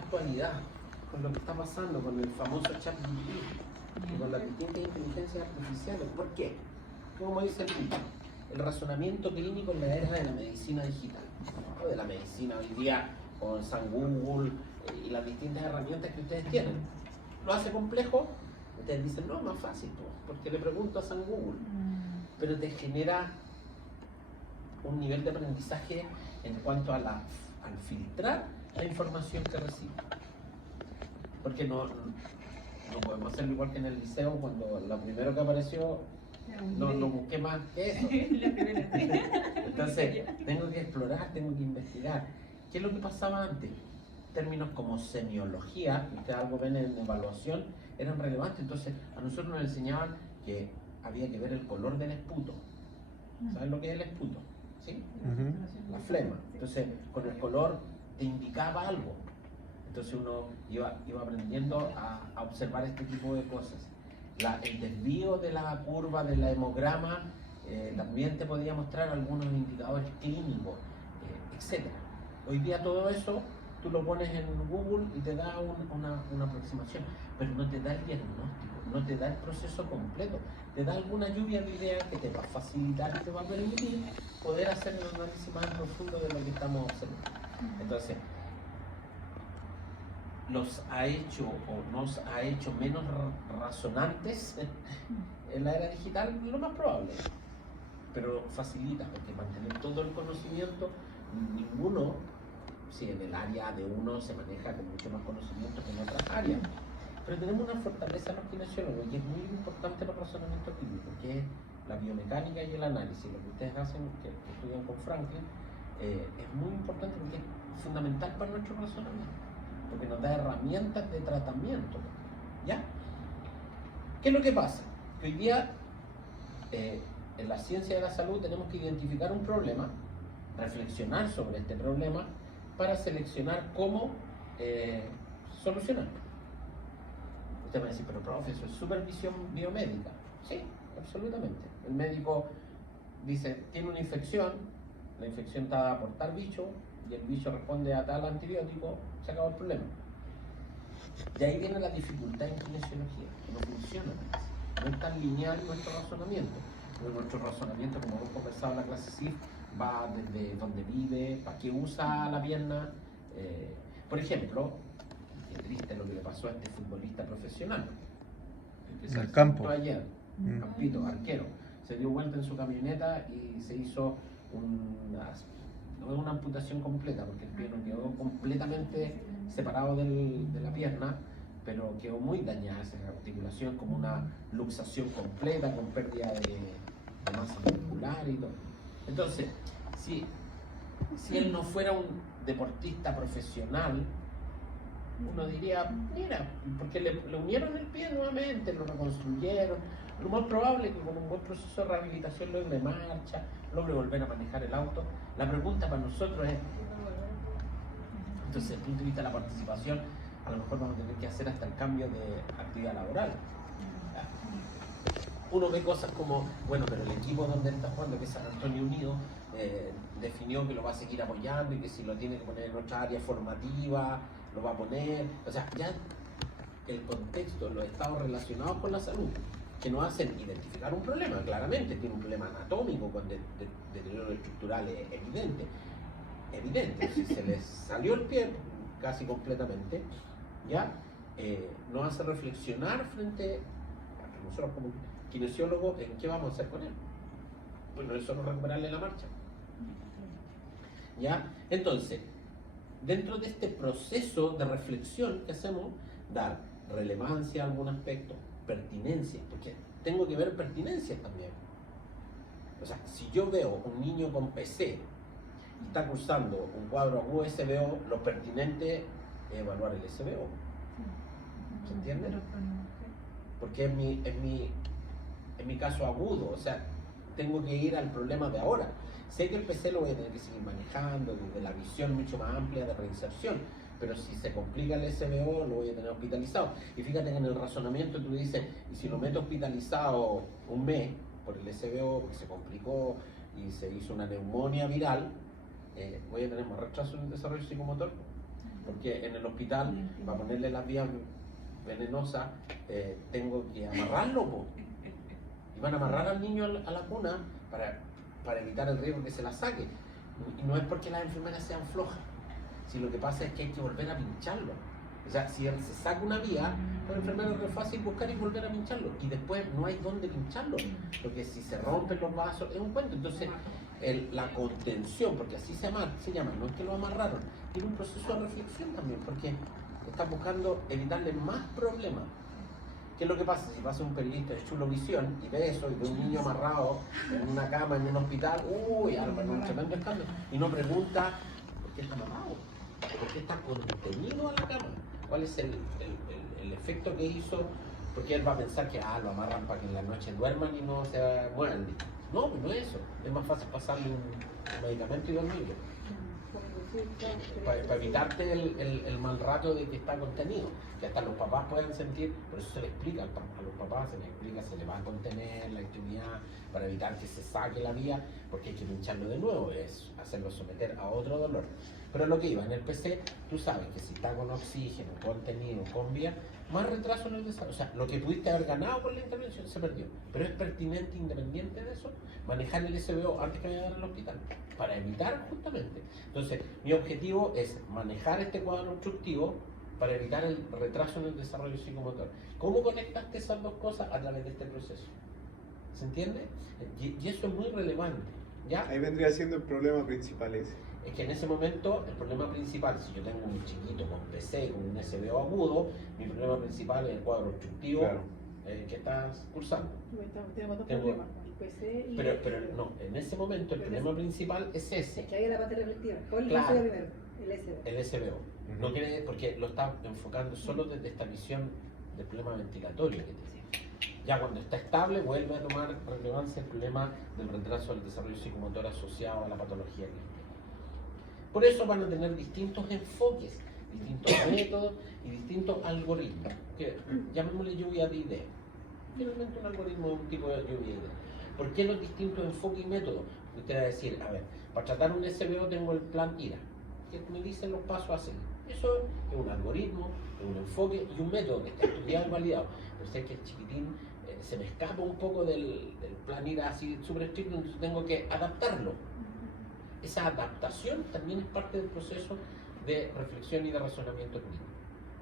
actualidad, con lo que está pasando con el famoso ChatGPT y con las distintas inteligencias artificiales. ¿Por qué? Como dice el título, el razonamiento clínico en la era de la medicina digital, o de la medicina hoy día con San Google y las distintas herramientas que ustedes tienen. ¿Lo hace complejo? Ustedes dicen, no, es más fácil, porque le pregunto a San Google. Pero te genera un nivel de aprendizaje en cuanto a al filtrar la información que recibe. Porque no podemos hacerlo igual que en el liceo, cuando lo primero que apareció, no busqué más que eso. Entonces, tengo que explorar, tengo que investigar. ¿Qué es lo que pasaba antes? Términos como semiología, que ustedes algo ven en evaluación, eran relevantes. Entonces, a nosotros nos enseñaban que había que ver el color del esputo. ¿Saben lo que es el esputo? ¿Sí? La flema. Entonces, con el color te indicaba algo. Entonces uno iba aprendiendo a observar este tipo de cosas. El desvío de la curva del hemograma también te podía mostrar algunos indicadores clínicos, etc. Hoy día todo eso tú lo pones en Google y te da una aproximación, pero no te da el diagnóstico, no te da el proceso completo, te da alguna lluvia de ideas que te va a facilitar y te va a permitir poder hacer un análisis más profundo de lo que estamos observando. Entonces, nos ha hecho menos razonantes en la era digital, lo más probable, pero facilita, porque mantener todo el conocimiento, ninguno, si en el área de uno se maneja con mucho más conocimiento que en otras áreas, pero tenemos una fortaleza los kinesiólogos y es muy importante el razonamiento clínico, que es la biomecánica y el análisis, lo que ustedes hacen, que estudian con Franklin, es muy importante porque es fundamental para nuestro razonamiento, porque nos da herramientas de tratamiento, ¿ya? ¿Qué es lo que pasa? Que hoy día en la ciencia de la salud tenemos que identificar un problema, reflexionar sobre este problema para seleccionar cómo solucionarlo. Usted me va a decir, pero profe, eso es supervisión biomédica. Sí, absolutamente. El médico dice, tiene una infección, la infección está dada por tal bicho y el bicho responde a tal antibiótico, se acabó el problema. De ahí viene la dificultad en kinesiología, que no funciona, no es tan lineal nuestro razonamiento. Porque nuestro razonamiento, como hemos conversado en la clase CIF, va desde dónde vive, para qué usa la pierna. Por ejemplo, qué triste lo que le pasó a este futbolista profesional. En el campo. Ayer, Campito, arquero. Se dio vuelta en su camioneta y se hizo no es una amputación completa, porque el pie no quedó completamente separado de la pierna, pero quedó muy dañada esa articulación, como una luxación completa, con pérdida de masa muscular y todo. Entonces, si él no fuera un deportista profesional, uno diría, mira, porque le unieron el pie nuevamente, lo reconstruyeron, lo más probable es que con un buen proceso de rehabilitación logre marcha, logre volver a manejar el auto. La pregunta para nosotros es, entonces desde el punto de vista de la participación, a lo mejor vamos a tener que hacer hasta el cambio de actividad laboral. Uno ve cosas como, bueno, pero el equipo donde él está jugando, que es San Antonio Unido, definió que lo va a seguir apoyando y que si lo tiene que poner en otra área formativa, lo va a poner. O sea, ya el contexto, los estados relacionados con la salud, que nos hacen identificar un problema, claramente tiene un problema anatómico con deterioro estructural evidente. Si se les salió el pie casi completamente, ya nos hace reflexionar frente a nosotros como kinesiólogos en qué vamos a hacer con él. Bueno, eso no recuperarle la marcha. ¿Ya? Entonces, dentro de este proceso de reflexión que hacemos, dar relevancia a algún aspecto, pertinencia, porque tengo que ver pertinencias también. O sea, si yo veo un niño con PC y está cursando un cuadro agudo SBO, lo pertinente es evaluar el SBO. ¿Se entiende? Porque es mi caso agudo, o sea, tengo que ir al problema de ahora. Sé que el PC lo voy a tener que seguir manejando desde la visión mucho más amplia de reinserción, pero si se complica el SBO lo voy a tener hospitalizado. Y fíjate que en el razonamiento tú dices, y si lo meto hospitalizado un mes por el SBO, porque se complicó y se hizo una neumonía viral, voy a tener más retraso en el desarrollo psicomotor. porque en el hospital, para ponerle las vías venenosas, tengo que amarrarlo, po. Y van a amarrar al niño a la cuna para evitar el riesgo que se la saque. Y no es porque las enfermeras sean flojas, si lo que pasa es que hay que volver a pincharlo. O sea, si se saca una vía, para el enfermero es fácil buscar y volver a pincharlo. Y después no hay dónde pincharlo, porque si se rompen los vasos, es un cuento. Entonces, la contención, porque así se llama, no es que lo amarraron, tiene un proceso de reflexión también, porque están buscando evitarle más problemas. ¿Qué es lo que pasa? Si pasa un periodista de Chulovisión y ve eso, y ve un niño amarrado en una cama en un hospital, uy, arma un tremendo escándalo, y no pregunta por qué está amarrado, por qué está contenido a la cama, cuál es el efecto que hizo, porque él va a pensar que lo amarran para que en la noche duerman y no se mueran. No, pues no es eso, es más fácil pasarle un medicamento y dormirlo. Para evitarte el mal rato de que está contenido, que hasta los papás puedan sentir, por eso se le explica a los papás, se le va a contener la extremidad para evitar que se saque la vía, porque hay que pincharlo de nuevo, es hacerlo someter a otro dolor. Pero lo que iba en el PC, tú sabes que si está con oxígeno, contenido, con vía, más retraso en el desarrollo. O sea, lo que pudiste haber ganado con la intervención se perdió. Pero es pertinente, independiente de eso, manejar el SBO antes que vayan al hospital, para evitar justamente. Entonces, mi objetivo es manejar este cuadro obstructivo para evitar el retraso en el desarrollo psicomotor. ¿Cómo conectaste esas dos cosas? A través de este proceso. ¿Se entiende? Y eso es muy relevante. ¿Ya? Ahí vendría siendo el problema principal ese. Es que en ese momento el problema principal, si yo tengo un chiquito con PC, con un SBO agudo, mi problema principal es el cuadro obstructivo, claro, que estás cursando. Tenemos dos problemas, el PC y pero no, en ese momento el problema principal es ese. Es que hay la parte reflectiva. ¿Cuál es Claro, el primero? El SBO. No quiere, porque lo está enfocando solo desde esta visión del problema ventilatorio que tiene. Ya cuando está estable vuelve a tomar relevancia el problema del retraso del desarrollo psicomotor asociado a la patología que tiene. Por eso van a tener distintos enfoques, distintos métodos y distintos algoritmos, que llamémosle lluvia de ideas. Finalmente un algoritmo es un tipo de lluvia de ideas. ¿Por qué los distintos enfoques y métodos? Usted va a decir, a ver, para tratar un SBO tengo el plan IRA, que me dicen los pasos a seguir. Eso es un algoritmo, es un enfoque y un método que está estudiado y validado. Pero sé que el chiquitín se me escapa un poco del plan IRA así súper estricto, entonces tengo que adaptarlo. Esa adaptación también es parte del proceso de reflexión y de razonamiento clínico.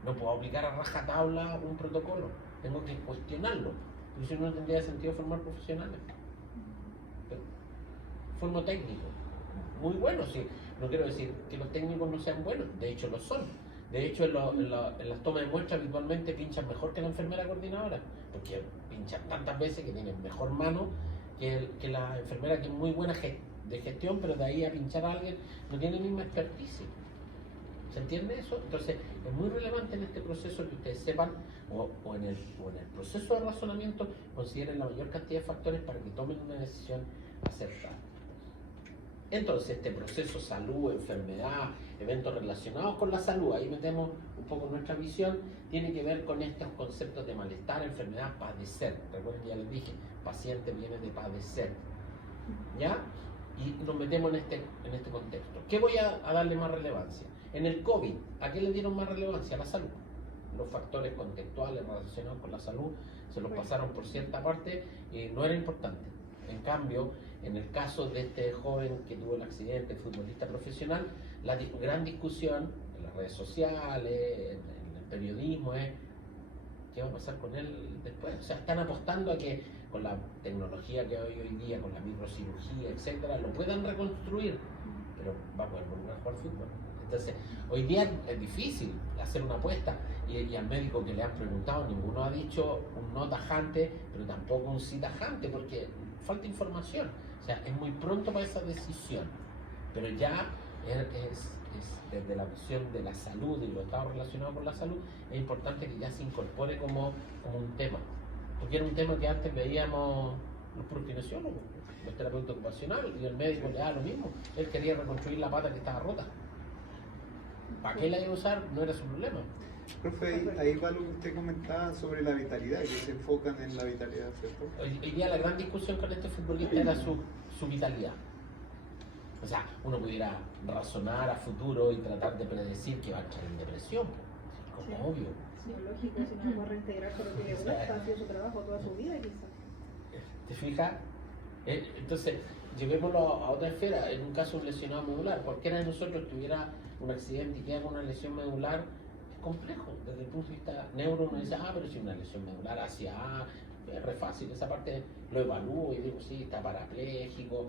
No puedo aplicar a rajatabla un protocolo, tengo que cuestionarlo, porque si no, no tendría sentido formar profesionales. Formo técnico, muy bueno, sí. No quiero decir que los técnicos no sean buenos, de hecho lo son. De hecho, en las tomas de muestra habitualmente pinchan mejor que la enfermera coordinadora, porque pinchan tantas veces que tienen mejor mano que la enfermera, que es muy buena de gestión, pero de ahí a pinchar a alguien no tiene la misma expertise. ¿Se entiende eso? Entonces, es muy relevante en este proceso que ustedes sepan, o en el proceso de razonamiento, consideren la mayor cantidad de factores para que tomen una decisión acertada. Entonces, este proceso salud, enfermedad, eventos relacionados con la salud, ahí metemos un poco nuestra visión, tiene que ver con estos conceptos de malestar, enfermedad, padecer. Recuerden que ya les dije, paciente viene de padecer. ¿Ya? Y nos metemos en este contexto. ¿Qué voy a darle más relevancia? En el COVID, ¿a qué le dieron más relevancia? A la salud. Los factores contextuales relacionados con la salud se los pasaron por cierta parte y no era importante. En cambio, en el caso de este joven que tuvo el accidente, futbolista profesional, la gran discusión en las redes sociales, en el periodismo es ¿qué va a pasar con él después? O sea, están apostando a que con la tecnología que hay hoy día, con la microcirugía, etcétera, lo puedan reconstruir, pero va a poder volver a jugar fútbol. Entonces, hoy día es difícil hacer una apuesta y al médico que le han preguntado, ninguno ha dicho un no tajante, pero tampoco un sí tajante, porque falta información. O sea, es muy pronto para esa decisión, pero ya es desde la visión de la salud y los estados relacionados con la salud, es importante que ya se incorpore como un tema, porque era un tema que antes veíamos los prokinesiólogos, los terapeutas ocupacionales, y el médico le da lo mismo. Él quería reconstruir la pata que estaba rota. ¿Para qué la iba a usar? No era su problema. Profe, ahí va lo que usted comentaba sobre la vitalidad, que se enfocan en la vitalidad, ¿cierto? Hoy día la gran discusión con este futbolista era su vitalidad. O sea, uno pudiera razonar a futuro y tratar de predecir que va a entrar en depresión, como Sí. obvio. Sí, lógico, si no puede reintegrar por lo que le gusta, ha sido su trabajo toda su vida quizás. ¿Te fijas? Entonces, llevémoslo a otra esfera. En un caso de un lesionado medular, cualquiera de nosotros tuviera un accidente y queda con una lesión medular, es complejo. Desde el punto de vista neuro, uno dice, pero si una lesión medular hacia A, es re fácil. Esa parte lo evalúo y digo, sí, está parapléjico,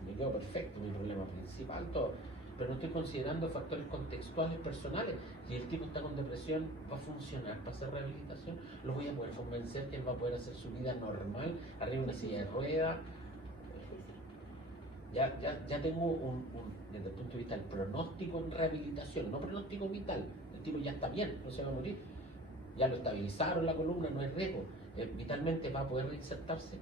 y me quedo perfecto, mi problema principal, todo. Pero no estoy considerando factores contextuales, personales. Si el tipo está con depresión, ¿va a funcionar para hacer rehabilitación? ¿Lo voy a poder convencer que él va a poder hacer su vida normal, arriba de una silla de ruedas? Ya tengo desde el punto de vista del pronóstico en rehabilitación, no pronóstico vital. El tipo ya está bien, no se va a morir. Ya lo estabilizaron la columna, no hay riesgo. Vitalmente va a poder reinsertarse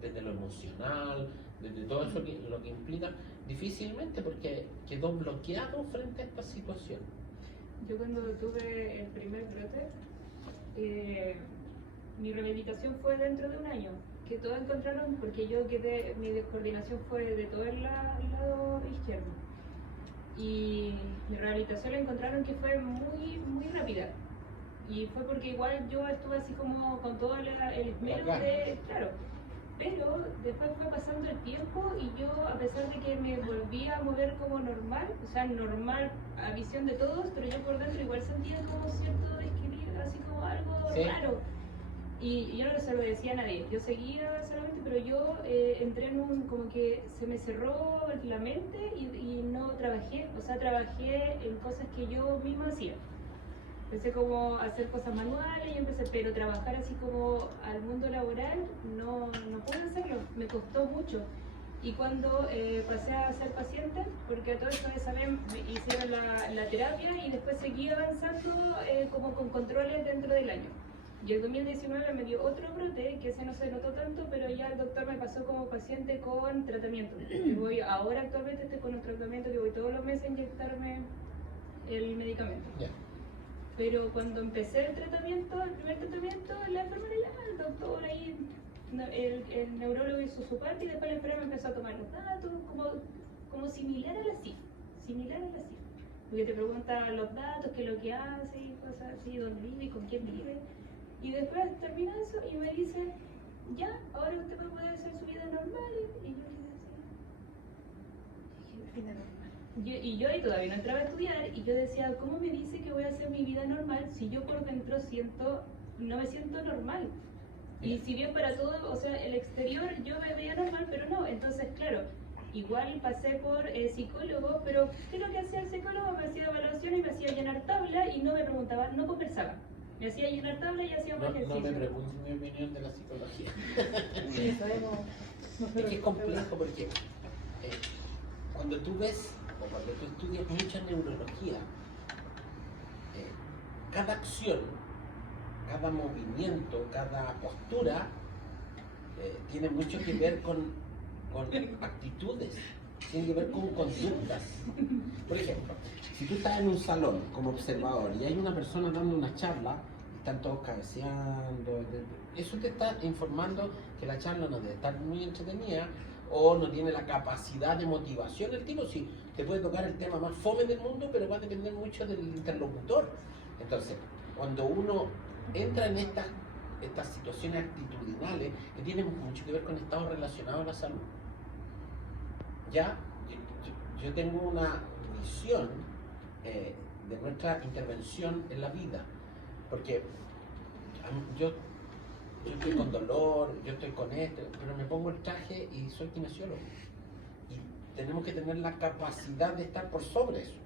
desde lo emocional, desde todo eso lo que implica, difícilmente, porque quedó bloqueado frente a esta situación. Yo cuando tuve el primer brote, mi rehabilitación fue dentro de un año, que todos encontraron, porque yo quedé, mi descoordinación fue de todo el lado izquierdo. Y mi rehabilitación la encontraron que fue muy, muy rápida. Y fue porque igual yo estuve así como con todo el esmero de, claro. Pero después fue pasando el tiempo y yo, a pesar de que me volvía a mover como normal, o sea, normal a visión de todos, pero yo por dentro igual sentía como cierto desequilibrio, así como algo raro. Y yo no se lo decía a nadie, yo seguía solamente, pero yo entré en como que se me cerró la mente y no trabajé, o sea, trabajé en cosas que yo misma hacía. Empecé como a hacer cosas manuales y empecé, pero trabajar así como al mundo laboral no pude hacerlo, me costó mucho. Y cuando pasé a ser paciente, porque a todo eso esa vez hicieron la terapia y después seguí avanzando como con controles dentro del año. Y el 2019 me dio otro brote, que ese no se notó tanto, pero ya el doctor me pasó como paciente con tratamiento. Ahora actualmente estoy con un tratamiento que voy todos los meses a inyectarme el medicamento. Yeah. Pero cuando empecé el tratamiento, el primer tratamiento, la enfermera ya, el doctor ahí, el neurólogo hizo su parte y después la enfermera me empezó a tomar los datos, como similar a la CIF, porque te pregunta los datos, qué es lo que hace y cosas así, dónde vive y con quién vive. Y después termina eso y me dice, ya, ahora usted va a poder hacer su vida normal. Y yo dije así. Y yo ahí todavía no entraba a estudiar y yo decía, ¿cómo me dice que voy a hacer mi vida normal si yo por dentro no me siento normal? Y si bien para todo, o sea, el exterior yo me veía normal, pero no. Entonces, claro, igual pasé por psicólogo, pero ¿qué es lo que hacía el psicólogo? Me hacía evaluación y me hacía llenar tabla y no me preguntaba, no conversaba. Me hacía llenar tabla y hacía un ejercicio. No me preguntes mi opinión de la psicología. Sí, sabemos. Es que es complejo porque cuando tú ves o cuando tú estudias mucha neurología, cada acción, cada movimiento, cada postura tiene mucho que ver con actitudes, tiene que ver con conductas. Por ejemplo, si tú estás en un salón como observador y hay una persona dando una charla, están todos cabeceando, eso te está informando que la charla no debe estar muy entretenida o no tiene la capacidad de motivación del tipo. Sí, te puede tocar el tema más fome del mundo, pero va a depender mucho del interlocutor. Entonces, cuando uno entra en estas situaciones actitudinales que tienen mucho que ver con estados relacionados a la salud, ya yo tengo una visión de nuestra intervención en la vida, porque yo estoy con dolor, yo estoy con esto, pero me pongo el traje y soy kinesiólogo. Y tenemos que tener la capacidad de estar por sobre eso,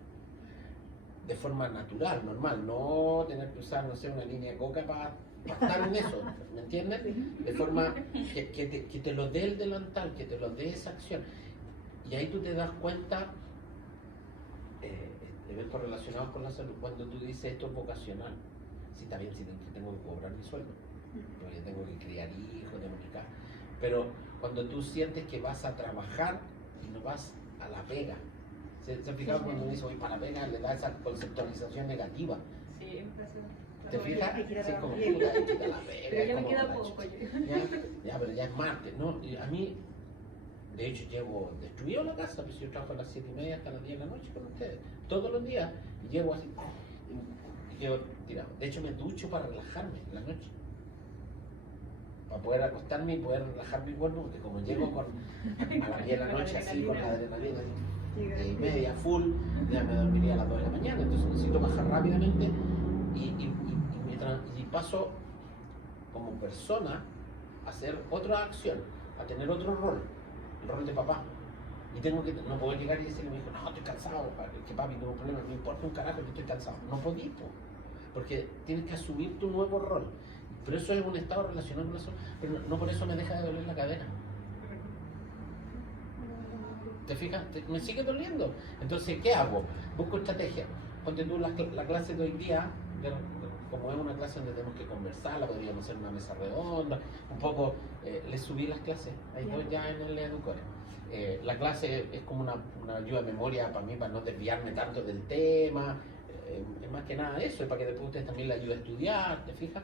de forma natural, normal, no tener que usar, no sé, una línea de coca para estar en eso, ¿me entiendes? De forma que te lo dé el delantal, que te lo dé esa acción. Y ahí tú te das cuenta, eventos relacionados con la salud, cuando tú dices esto es vocacional. Sí, está bien, sí, tengo que cobrar mi sueldo, yo tengo que criar hijos, tengo que... Pero cuando tú sientes que vas a trabajar y no vas a la pega, ¿se ha fijado cuando uno dice voy para la pega? Le da esa conceptualización negativa. Sí, me pasó. ¿Te fijas? Sí, como puta, la pega. Pero ya me queda poco. Ya, pero ya es martes, ¿no? Y a mí, de hecho llego destruido a la casa, pues yo trabajo a las 7:30 hasta las 10 de la noche con ustedes, todos los días, y llego así, y quedo tirado. De hecho me ducho para relajarme en la noche, para poder acostarme y poder relajar mi cuerpo, porque como llego a las 10 de la noche así con la adrenalina y media full, ya me dormiría a las 2 de la mañana, entonces necesito bajar rápidamente y paso como persona a hacer otra acción, a tener otro rol, el rol de papá. Y no puedo llegar y decirle a mi hijo, no, estoy cansado, que papi, no hay problema, no importa un carajo que estoy cansado. No podís, porque tienes que asumir tu nuevo rol. Pero eso es un estado relacional con eso, pero no por eso me deja de doler la cadera. ¿Te fijas? Me sigue doliendo. Entonces, ¿qué hago? Busco estrategia. Ponte tú la clase de hoy día, como es una clase donde tenemos que conversar, la podríamos hacer una mesa redonda, un poco, le subí las clases, ahí estoy ya en el Educore. La clase es como una ayuda de memoria para mí, para no desviarme tanto del tema, es más que nada eso, es para que después ustedes también le ayude a estudiar, ¿te fijas?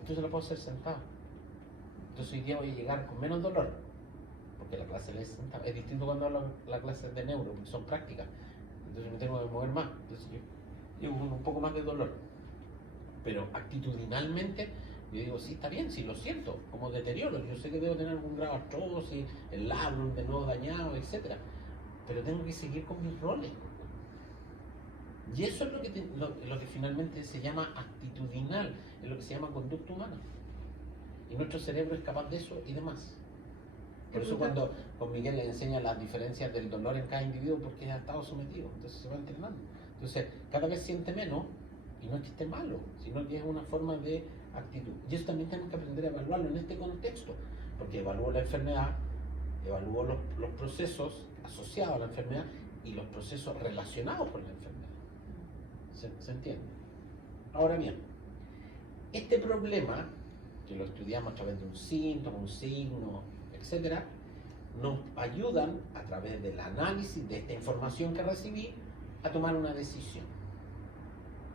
Entonces lo puedo hacer sentado. Entonces hoy día voy a llegar con menos dolor, porque la clase es sentada. Es distinto cuando hablo la clase de neuro, porque son prácticas, entonces me tengo que mover más, entonces yo llevo un poco más de dolor. Pero actitudinalmente yo digo, sí, está bien, sí lo siento, como deterioro, yo sé que debo tener algún grado de artrosis, el labro de nuevo dañado, etc. Pero tengo que seguir con mis roles. Y eso es lo que finalmente se llama actitudinal, es lo que se llama conducta humana. Y nuestro cerebro es capaz de eso y de más. Por eso cuando con Miguel le enseña las diferencias del dolor en cada individuo, porque ha estado sometido, entonces se va entrenando. Entonces cada vez siente menos, y no es que esté malo, sino que es una forma de actitud. Y eso también tenemos que aprender a evaluarlo en este contexto, porque evalúo la enfermedad, evalúo los procesos asociados a la enfermedad y los procesos relacionados con la enfermedad. ¿Se entiende? Ahora bien, este problema, que lo estudiamos a través de un síntoma, un signo, etc., nos ayudan a través del análisis de esta información que recibí a tomar una decisión.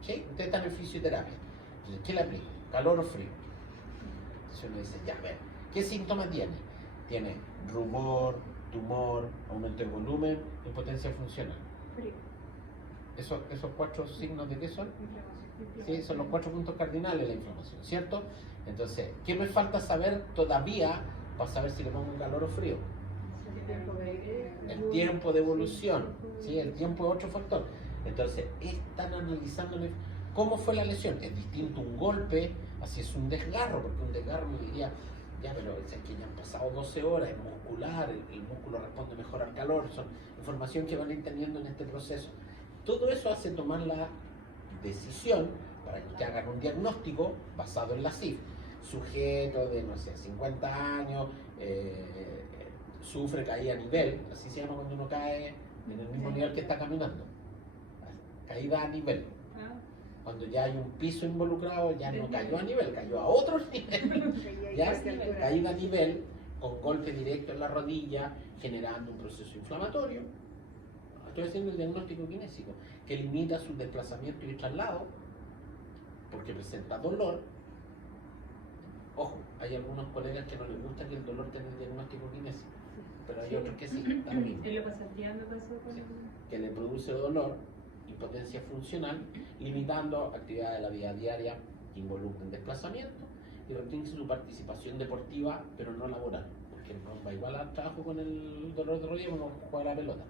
¿Sí? Usted está en fisioterapia. Entonces, ¿qué le aplico? ¿Calor o frío? Entonces uno dice, ya, a ver, ¿qué síntomas tiene? Tiene rubor, tumor, aumento de volumen, impotencia funcional. Frío. ¿Esos 4 signos de qué son? Sí, son los 4 puntos cardinales de la inflamación, ¿cierto? Entonces, ¿qué me falta saber todavía para saber si le pongo calor o frío? El tiempo de evolución, ¿sí? El tiempo es otro factor. Entonces, están analizando cómo fue la lesión. Es distinto un golpe, así es un desgarro, porque un desgarro me diría, ya, pero es que ya han pasado 12 horas, es muscular, el músculo responde mejor al calor, son información que van a ir teniendo en este proceso. Todo eso hace tomar la decisión para que hagan un diagnóstico basado en la CIF. Sujeto de, no sé, 50 años, sufre caída a nivel, así se llama cuando uno cae en el mismo nivel que está caminando. Caída a nivel. Cuando ya hay un piso involucrado, ya no cayó a nivel, cayó a otro nivel. ¿Ya? Caída a nivel, con golpe directo en la rodilla, generando un proceso inflamatorio. Estoy haciendo el diagnóstico kinésico, que limita su desplazamiento y traslado, porque presenta dolor. Ojo, hay algunos colegas que no les gusta que el dolor tenga el diagnóstico kinésico, pero hay otros que sí, está lo mismo. En la pasantía me pasó con... Sí, que le produce dolor, impotencia funcional, limitando actividades de la vida diaria que involucren desplazamiento y restringe su participación deportiva, pero no laboral, porque no va igual al trabajo con el dolor de rodilla como juega la pelota.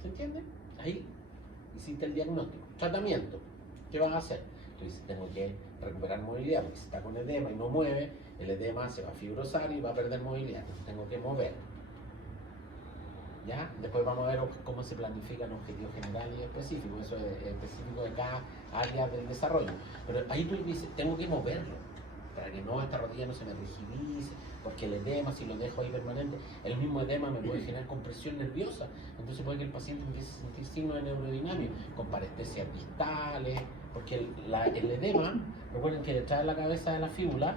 ¿Se entiende? Ahí hiciste el diagnóstico. Tratamiento. ¿Qué vas a hacer? Tú dices, tengo que recuperar movilidad, porque si está con edema y no mueve, el edema se va a fibrosar y va a perder movilidad. Entonces tengo que mover. ¿Ya? Después vamos a ver cómo se planifican objetivos generales y específicos. Eso es específico de cada área del desarrollo. Pero ahí tú dices, tengo que moverlo, para que no, esta rodilla no se me rigidice, porque el edema, si lo dejo ahí permanente, el mismo edema me puede generar compresión nerviosa. Entonces puede que el paciente empiece a sentir signos de neurodinamia, con parestesias distales, porque el edema, recuerden que detrás de la cabeza de la fíbula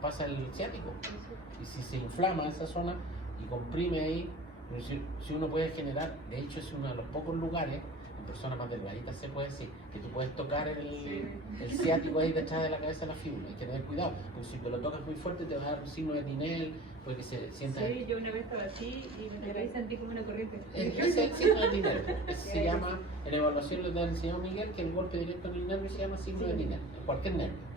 pasa el ciático. Y si se inflama esa zona y comprime ahí, si uno puede generar, de hecho es uno de los pocos lugares en personas más delgaditas se puede decir, que tú puedes tocar el ciático ahí detrás de la cabeza de la fíbula, hay que tener cuidado, porque si te lo tocas muy fuerte te va a dar un signo de Tinel, porque se sienta... Sí, yo una vez estaba así y me quedé y sentí como una corriente. Ese es el signo de Tinel, se llama, en evaluación le da el señor Miguel, que el golpe directo en el nervio se llama signo de Tinel, en cualquier nervio.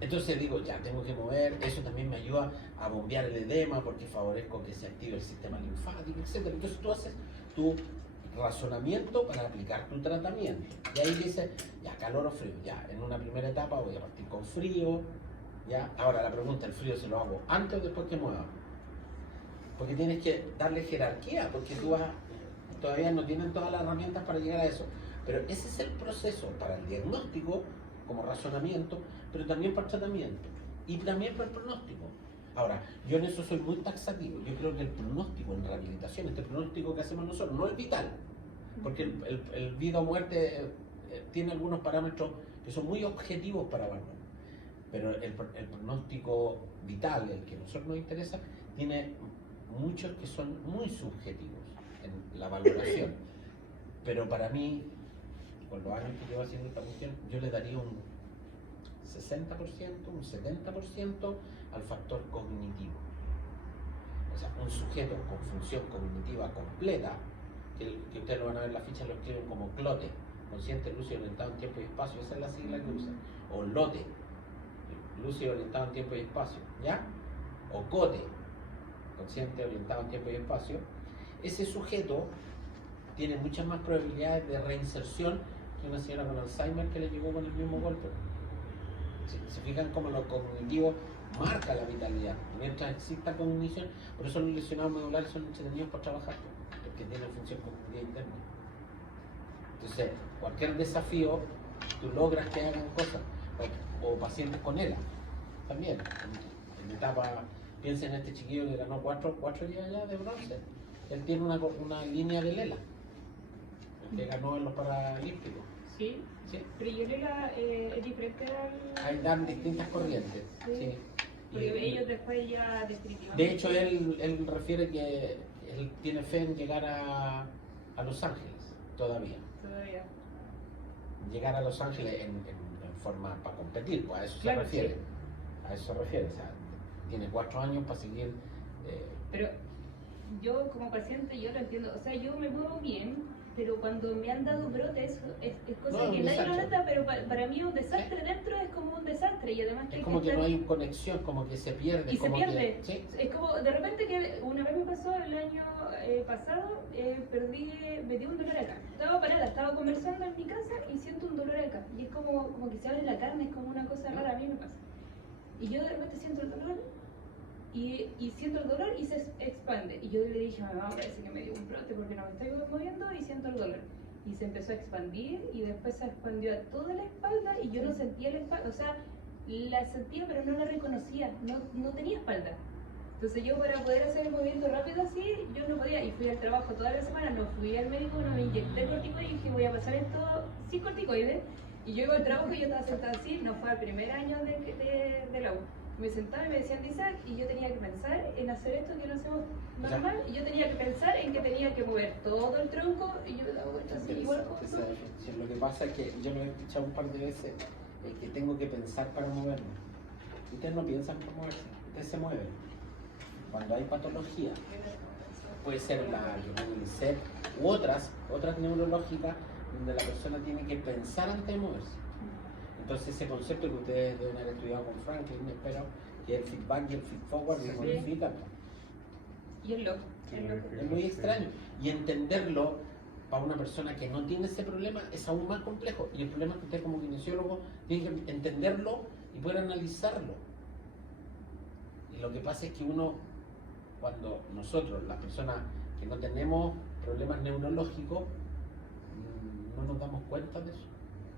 Entonces digo, ya tengo que mover, eso también me ayuda a bombear el edema porque favorezco que se active el sistema linfático, etc. Entonces tú haces tu razonamiento para aplicar tu tratamiento. Y ahí dices, ya, calor o frío, ya, en una primera etapa voy a partir con frío, ya. Ahora la pregunta, ¿el frío se lo hago antes o después que mueva? Porque tienes que darle jerarquía, porque tú todavía no tienen todas las herramientas para llegar a eso. Pero ese es el proceso para el diagnóstico, como razonamiento, pero también para el tratamiento y también para el pronóstico. Ahora, yo en eso soy muy taxativo. Yo creo que el pronóstico en rehabilitación, este pronóstico que hacemos nosotros, no es vital, porque el vida o muerte tiene algunos parámetros que son muy objetivos para evaluar, pero el pronóstico vital, el que a nosotros nos interesa, tiene muchos que son muy subjetivos en la valoración. Pero para mí, con los años que llevo haciendo esta cuestión, yo le daría un 60%, un 70% al factor cognitivo. O sea, un sujeto con función cognitiva completa, que ustedes lo van a ver en la ficha, lo escriben como CLOTE, consciente, lúcido, orientado en tiempo y espacio, esa es la sigla que usan, o LOTE, lúcido, orientado en tiempo y espacio, ¿ya? O COTE, consciente, orientado en tiempo y espacio. Ese sujeto tiene muchas más probabilidades de reinserción que una señora con Alzheimer que le llegó con el mismo golpe. Se fijan cómo lo cognitivo marca la vitalidad. Mientras exista cognición, por eso los lesionados medulares son entretenidos para trabajar, porque tienen función cognitiva interna. Entonces, cualquier desafío, tú logras que hagan cosas, o pacientes con ELA, también. En etapa, piensen en este chiquillo que ganó 4 días ya de bronce. Él tiene una línea de Lela, el que ganó en los Paralímpicos. Sí, ¿Sí? pero yo es diferente al... Ahí dan distintas corrientes. Sí. Sí. Porque ellos después ya definitivamente... De hecho, él refiere que él tiene fe en llegar a Los Ángeles, todavía. Todavía. Llegar a Los Ángeles en forma para competir, pues a eso Claro, se refiere. sí. A eso se refiere, o sea, tiene 4 años para seguir... Pero yo como paciente, yo lo entiendo, o sea, yo me muevo bien, pero cuando me han dado brotes, es cosa No, que un nadie lo desastre. nota, pero para mí un desastre dentro es como un desastre, y además Es como que no hay conexión, como que se pierde. Y se como pierde. Que, ¿sí? Es como, de repente, que una vez me pasó el año pasado, me dio un dolor acá. Estaba parada, estaba conversando en mi casa y siento un dolor acá. Y es como que se abre la carne, es como una cosa rara, a mí me pasa. Y yo de repente siento el dolor y siento el dolor y se expande. Y yo le dije a mi mamá, parece que me dio un brote porque no me estoy moviendo y siento el dolor. Y se empezó a expandir y después se expandió a toda la espalda y yo no sentía la espalda, o sea, la sentía pero no la reconocía, no tenía espalda. Entonces yo, para poder hacer el movimiento rápido así, yo no podía, y fui al trabajo toda la semana, no fui al médico, no me inyecté corticoides y dije voy a pasar esto sin corticoides. Y yo iba al trabajo y yo estaba sentada así, no fue al primer año de la U. Me sentaba y me decían Isaac, y yo tenía que pensar en hacer esto que no hacemos normal, y yo tenía que pensar en que tenía que mover todo el tronco, y yo daba vueltas así, igual como tú. Lo que pasa es que yo lo he escuchado un par de veces, que tengo que pensar para moverme. Ustedes no piensan para moverse, ustedes se mueven. Cuando hay patología, puede ser la UNICEF u otras neurológicas, donde la persona tiene que pensar antes de moverse. Entonces ese concepto que ustedes deben haber estudiado con Franklin, espero, que el feedback y el feedforward se modifican. Y es loco, Es muy extraño. Y entenderlo para una persona que no tiene ese problema es aún más complejo. Y el problema es que usted como kinesiólogo tiene que entenderlo y poder analizarlo. Y lo que pasa es que cuando nosotros, las personas que no tenemos problemas neurológicos, no nos damos cuenta de eso.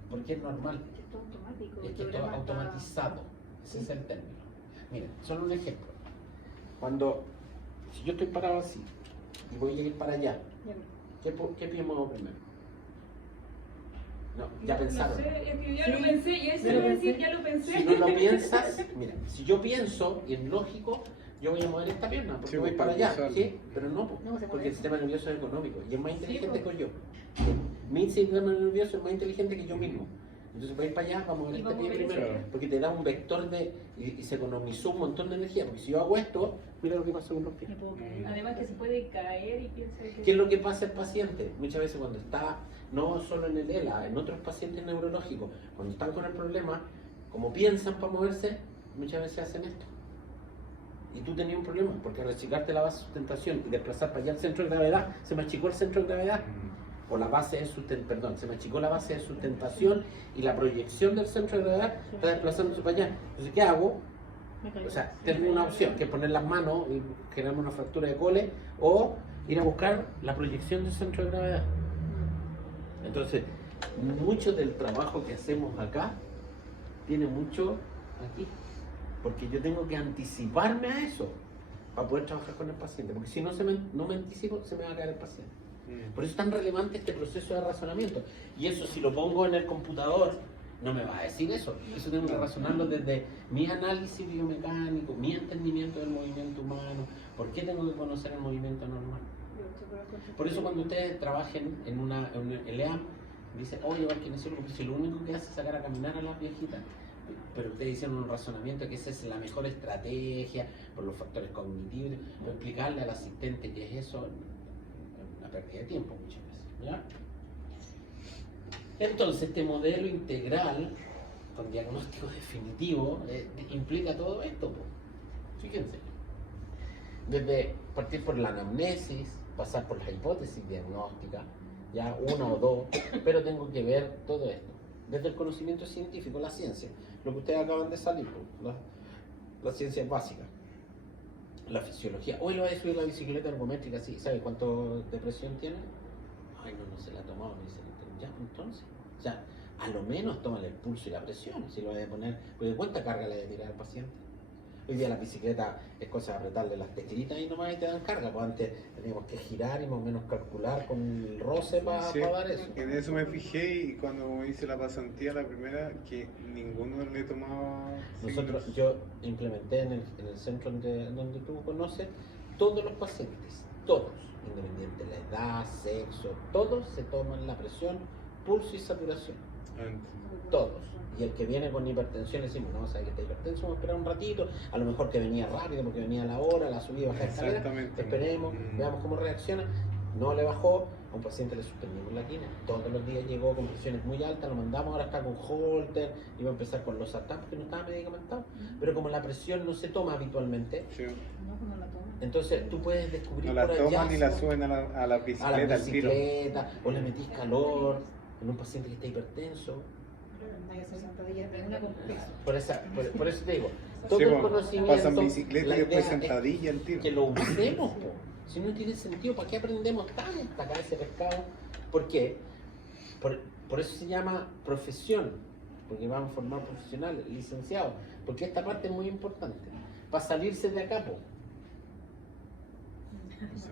Porque es normal. Es todo automático. Es que todo automatizado. Ese es el término. Miren, solo un ejemplo. Si yo estoy parado así y voy a ir para allá, ¿qué pie muevo primero? No, ya pensaron. No sé, es que ya lo pensé, y eso iba a decir, ya lo pensé. Si no lo piensas, mira, si yo pienso y es lógico, yo voy a mover esta pierna porque Sí, voy pues, para para allá, usarlo. ¿sí? Pero no, pues, No, se porque puede. el sistema nervioso es económico y es más inteligente pues. que yo. Mi sistema nervioso es más inteligente que yo mismo. Entonces voy para allá, vamos a mover Y este vamos a pie ver primero, eso. porque te da un vector y se economizó un montón de energía, porque si yo hago esto, mira lo que pasa con los pies. Me puedo caer. Además que se puede caer y piensa que... ¿Qué es lo que pasa al paciente? Muchas veces cuando está, no solo en el ELA, en otros pacientes neurológicos, cuando están con el problema, como piensan para moverse, muchas veces hacen esto. Y tú tenías un problema, porque al achicarte la base de sustentación y desplazar para allá el centro de gravedad, se me achicó el centro de gravedad, o la base de sustentación, se me achicó la base de sustentación y la proyección del centro de gravedad está desplazándose para allá. Entonces, ¿qué hago? Me caigo. O sea, tengo una opción, que es poner las manos y generar una fractura de cole, o ir a buscar la proyección del centro de gravedad. Entonces, mucho del trabajo que hacemos acá tiene mucho aquí, porque yo tengo que anticiparme a eso para poder trabajar con el paciente, porque si no, no me anticipo, se me va a caer el paciente. Por eso es tan relevante este proceso de razonamiento. Y eso, si lo pongo en el computador, no me va a decir eso. Eso tengo que razonarlo desde mi análisis biomecánico, mi entendimiento del movimiento humano. ¿Por qué tengo que conocer el movimiento normal? Por eso cuando ustedes trabajen en el EAM, dicen, oye, va al kinesiólogo, si lo único que hace es sacar a caminar a las viejitas. Pero ustedes hicieron un razonamiento que esa es la mejor estrategia por los factores cognitivos. Pero explicarle al asistente que es eso, una pérdida de tiempo muchas veces. ¿Ya? Entonces, este modelo integral con diagnóstico definitivo implica todo esto. Po. Fíjense. Desde partir por la anamnesis, pasar por las hipótesis diagnósticas, ya una o dos, pero tengo que ver todo esto. Desde el conocimiento científico, la ciencia, lo que ustedes acaban de salir, la ciencia básica, la fisiología. Hoy lo voy a subir la bicicleta ergométrica, ¿sí? ¿Sabe cuánto de presión tiene? Ay, no se la ha tomado, ni se la ya, entonces. O sea, a lo menos toman el pulso y la presión, si lo voy a poner, porque ¿cuánta carga le voy a tirar al paciente? Hoy día la bicicleta es cosa de apretarle las teclitas y nomás ahí te dan carga, pues antes teníamos que girar y más o menos calcular con el roce para Sí, dar eso. en eso me fijé y cuando hice la pasantía, la primera, que ninguno le tomaba Nosotros, signos. yo implementé en el centro donde tú conoces, todos los pacientes, todos, independiente de la edad, sexo, todos se toman la presión, pulso y saturación, todos. Y el que viene con hipertensión le decimos, no, sabes que está hipertenso, vamos a esperar un ratito, a lo mejor que venía rápido porque venía a la hora, la subida y bajada de escalera, Exactamente. esperemos, veamos cómo reacciona. No le bajó, a un paciente le suspendimos la quina. Todos los días llegó con presiones muy altas, lo mandamos, ahora está con Holter, iba a empezar con los ATAP porque no estaba medicamentado. Pero como la presión no se toma habitualmente, Sí. No, pues no la tomo. entonces tú puedes descubrir No la por toman ni la hallazgo suben a la a la bicicleta al tiro. bicicleta, o le metís calor en un paciente que está hipertenso. Hay que hacer sentadillas de una con peso. Por eso te digo, todo Sí, el pues, conocimiento, pasan bicicleta la y después idea es sentadilla al tiro. que lo usemos, po. Si no tiene sentido, ¿para qué aprendemos tanta cabeza de pescado? ¿Por qué? Por eso se llama profesión, porque vamos a formar profesionales, licenciados, porque esta parte es muy importante, para salirse de acá, po.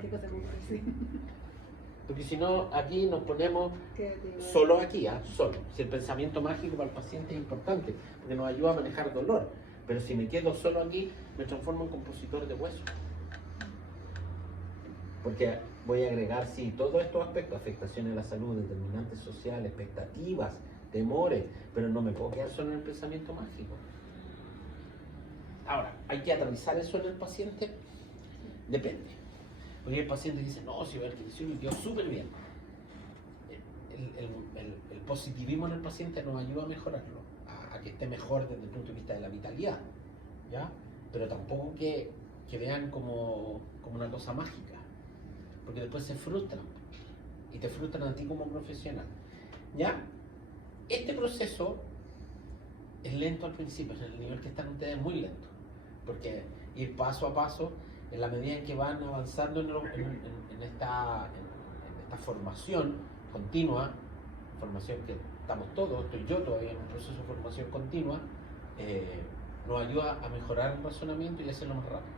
¿Qué cosa como sí. Porque si no, aquí nos ponemos Que te- solo aquí, solo. Si el pensamiento mágico para el paciente es importante, porque nos ayuda a manejar dolor, pero si me quedo solo aquí, me transformo en compositor de hueso. Porque voy a agregar, sí, todos estos aspectos, afectaciones de la salud, determinantes sociales, expectativas, temores, pero no me puedo quedar solo en el pensamiento mágico. Ahora, ¿hay que aterrizar eso en el paciente? Depende. Porque el paciente dice, no, si va al kinesiólogo, quedó súper bien. El positivismo en el paciente nos ayuda a mejorarlo, a que esté mejor desde el punto de vista de la vitalidad, ¿ya? Pero tampoco que vean como una cosa mágica, porque después se frustran y te frustran a ti como profesional, ¿ya? Este proceso es lento al principio, en el nivel que están ustedes es muy lento, porque ir paso a paso, en la medida en que van avanzando en esta formación continua, formación que estamos todos, estoy yo todavía en un proceso de formación continua, nos ayuda a mejorar el razonamiento y hacerlo más rápido.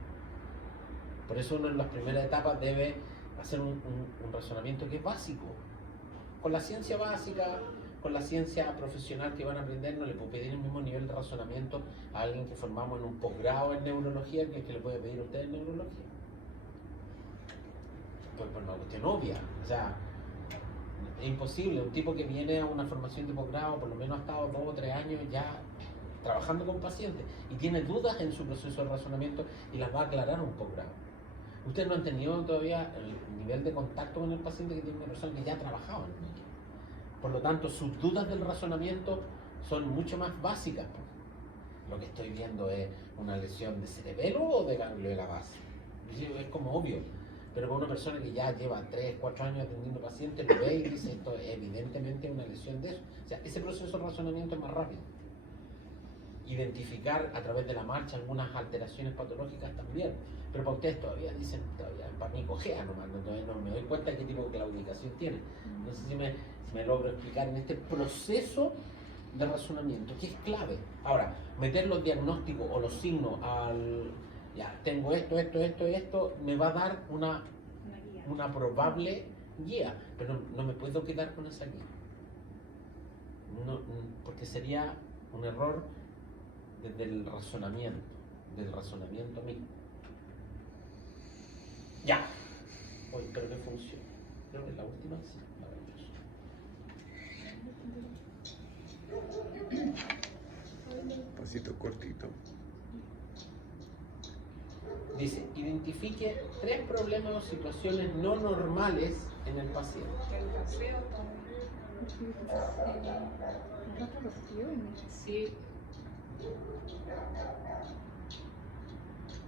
Por eso uno en las primeras etapas debe hacer un razonamiento que es básico, con la ciencia básica, con la ciencia profesional que van a aprender, no le puedo pedir el mismo nivel de razonamiento a alguien que formamos en un posgrado en neurología que el que le puede pedir a usted en neurología. Pues por una cuestión obvia, o sea, es imposible. Un tipo que viene a una formación de posgrado, por lo menos ha estado 2 o 3 años ya trabajando con pacientes y tiene dudas en su proceso de razonamiento y las va a aclarar un posgrado. Ustedes no han tenido todavía el nivel de contacto con el paciente que tiene una persona que ya ha trabajado en ello. Por lo tanto, sus dudas del razonamiento son mucho más básicas. Lo que estoy viendo es una lesión de cerebelo o de ganglio de la base. Es como obvio. Pero para una persona que ya lleva 3, 4 años atendiendo pacientes, lo ve y dice esto es evidentemente una lesión de eso. O sea, ese proceso de razonamiento es más rápido. Identificar a través de la marcha algunas alteraciones patológicas también. Pero para ustedes todavía dicen, para mí cojea nomás, no me doy cuenta de qué tipo de claudicación tiene. No sé si me logro explicar en este proceso de razonamiento, que es clave. Ahora, meter los diagnósticos o los signos al... Ya, tengo esto, me va a dar una probable guía, pero no me puedo quedar con esa guía. No, porque sería un error desde el razonamiento mismo. Ya. Oye, pero que funciona. Creo que la última sí. Pasito cortito. Dice, identifique 3 problemas o situaciones no normales en el paciente. El café sí.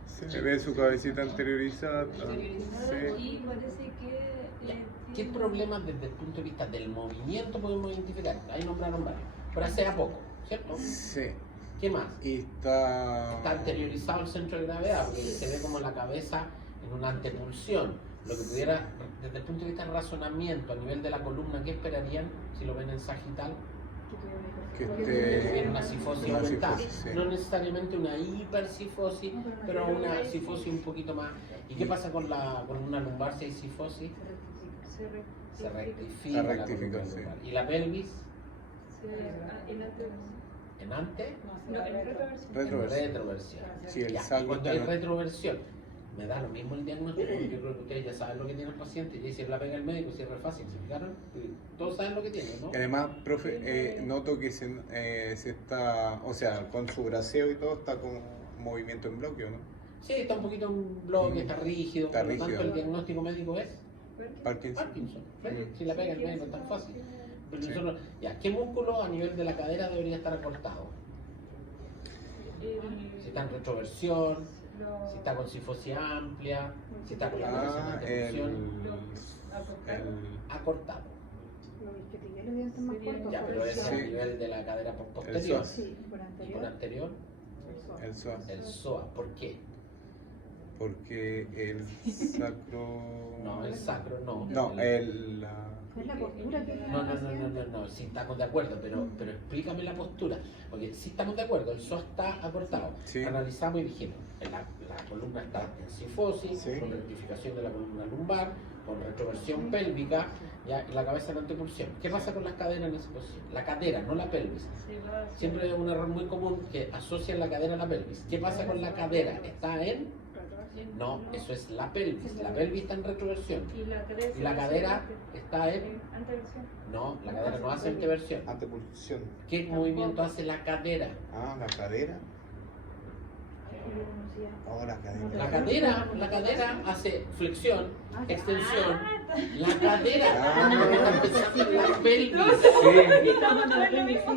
Se le ve su cabecita anteriorizada. Interiorizado Sí. y parece que... ¿Qué problemas desde el punto de vista del movimiento podemos identificar? Ahí nombraron varios, pero hace a poco, ¿cierto? Sí. ¿Qué más? Y está... Está anteriorizado el centro de gravedad, porque se ve como la cabeza en una antepulsión. Lo que pudiera, desde el punto de vista del razonamiento, a nivel de la columna, ¿qué esperarían si lo ven en sagital? Que Que esté... tuviera una cifosis una aumentada. cifosis, sí. No necesariamente una hipercifosis, pero una cifosis un poquito más. ¿Y qué pasa con una lumbar si hay cifosis? Se rectifica. Se la rectifica, columna sí. lumbar. ¿Y la pelvis? ¿En ante? No, en retroversión. Retroversión. Retroversión. Sí, el Ya, sacro y cuando está hay en- retroversión, me da lo mismo el diagnóstico, porque yo creo que ustedes ya saben lo que tiene el paciente, y si la pega el médico, si es re fácil, ¿se fijaron? Todos saben lo que tiene, ¿no? Y además, profe, noto que se está, o sea, con su braceo y todo, está con movimiento en bloqueo, ¿no? Sí, está un poquito en bloque, está rígido, Está por lo rígido. tanto el diagnóstico médico es Parkinson. Parkinson. ¿Ves? Mm. Si la pega el médico es tan fácil. Pero Sí. nosotros, ya, ¿qué músculo a nivel de la cadera debería estar acortado? Si está en retroversión, si está con cifosis amplia, si está con la cabeza en Ah, antepulsión, el... acortado. Los isquiotibiales deben estar más cortos. Ya, por pero el ese es Sí. a psoas. nivel de la cadera por El posterior. psoas. Sí, por Y anterior. por anterior, el psoas. el el psoas. psoas. ¿Por qué? Porque el sacro... No, el sacro no. No, la... Es la postura que tiene No, el no, no, paciente. no, sí estamos de acuerdo, pero explícame la postura, porque sí estamos de acuerdo, el psoas está acortado. Sí. Analizamos y dijimos, la columna está en cifosis, Sí. con rectificación de la columna lumbar, con retroversión pélvica, ya, y la cabeza en antepulsión. ¿Qué pasa con las caderas en esa posición? La cadera, no la pelvis. Siempre es un error muy común que asocian la cadera a la pelvis. ¿Qué pasa con la cadera? ¿Está en? No, eso es la pelvis. La pelvis está en retroversión. Y Y la cadera está en... anteversión. No, la cadera no hace anteversión. Antepulsión. ¿Qué movimiento hace la cadera? Ah, la cadera. Yo conocía. Oh, la cadera. La cadera hace flexión, Ah, ya. extensión. La cadera, Ah. la pelvis. Sí.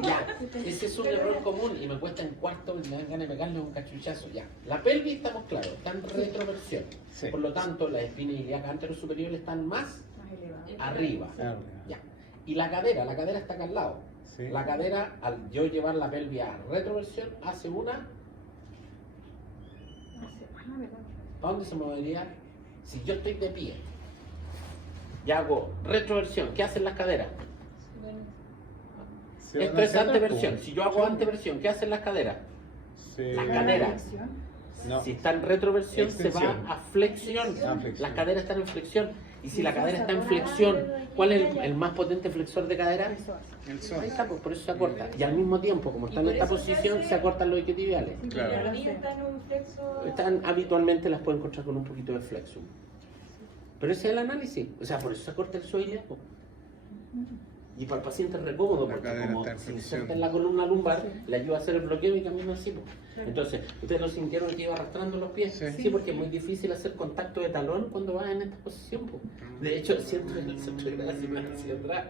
Ya, ese es un error común y me cuesta en cuarto y me dan ganas de pegarle un cachuchazo. Ya, la pelvis estamos claros, está en retroversión. Sí. Por lo tanto, las espinas ilíacas anterosuperiores están más Más elevado. arriba. Ah, Ya. Y la cadera está acá al lado. sí. La cadera, al yo llevar la pelvis a retroversión, hace una. ¿Verdad? ¿A dónde se movería? Si yo estoy de pie y hago retroversión, ¿qué hacen las caderas? Se van Esto es hacia atrás, anteversión. pues. Si yo hago anteversión, ¿qué hacen las caderas? Se- La cadera. No. Si está en retroversión, se Extensión. va a flexión. Ah, flexión. Las caderas están en flexión Y si la cadera está en flexión, ¿cuál es el más potente flexor de cadera? Eso hace. El sol. Ahí está, pues por eso se acorta. Y al mismo tiempo, como está en esta posición, se acortan los isquiotibiales. Y Claro. la rodilla está en un flexo. Habitualmente las pueden encontrar con un poquito de flexum. Pero ese es el análisis. O sea, por eso se acorta el suelo. Y para el paciente es re cómodo, La porque cadera como está en se flexión. inserta en la columna lumbar, Sí. le ayuda a hacer el bloqueo y camina así. Pues. Claro. Entonces, ¿ustedes lo sintieron que iba arrastrando los pies? Sí. Sí, porque es muy difícil hacer contacto de talón cuando vas en esta posición. Pues. De hecho, siento en el centro de gracia me hacia atrás.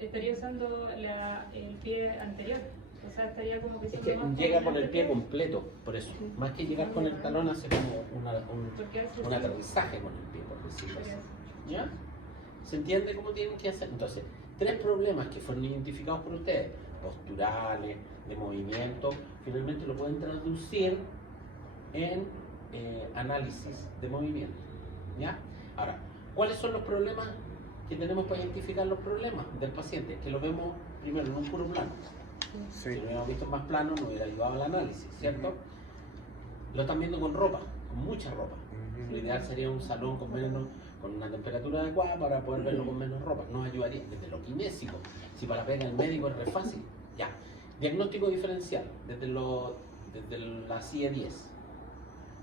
Estaría usando el pie anterior. O sea, estaría como que Es siendo que más llega con el dominante pie que- completo, por eso. Más que llegar con el talón, hace como Porque hace un así. aterrizaje con el pie, por decirlo así. Pero- ¿Ya? ¿Se entiende cómo tienen que hacer? Entonces, 3 problemas que fueron identificados por ustedes, posturales, de movimiento, finalmente lo pueden traducir en análisis de movimiento. ¿Ya? Ahora, ¿cuáles son los problemas que tenemos para identificar los problemas del paciente? Que lo vemos primero en un puro plano. Si Sí. lo hubiéramos visto en más plano, nos hubiera ayudado al análisis, ¿cierto? Lo están viendo con ropa, con mucha ropa. Lo ideal sería un salón con una temperatura adecuada para poder verlo con menos ropa. Nos ayudaría desde lo kinésico. Si para pegar el médico es re fácil. Ya. Diagnóstico diferencial, desde la CIE 10.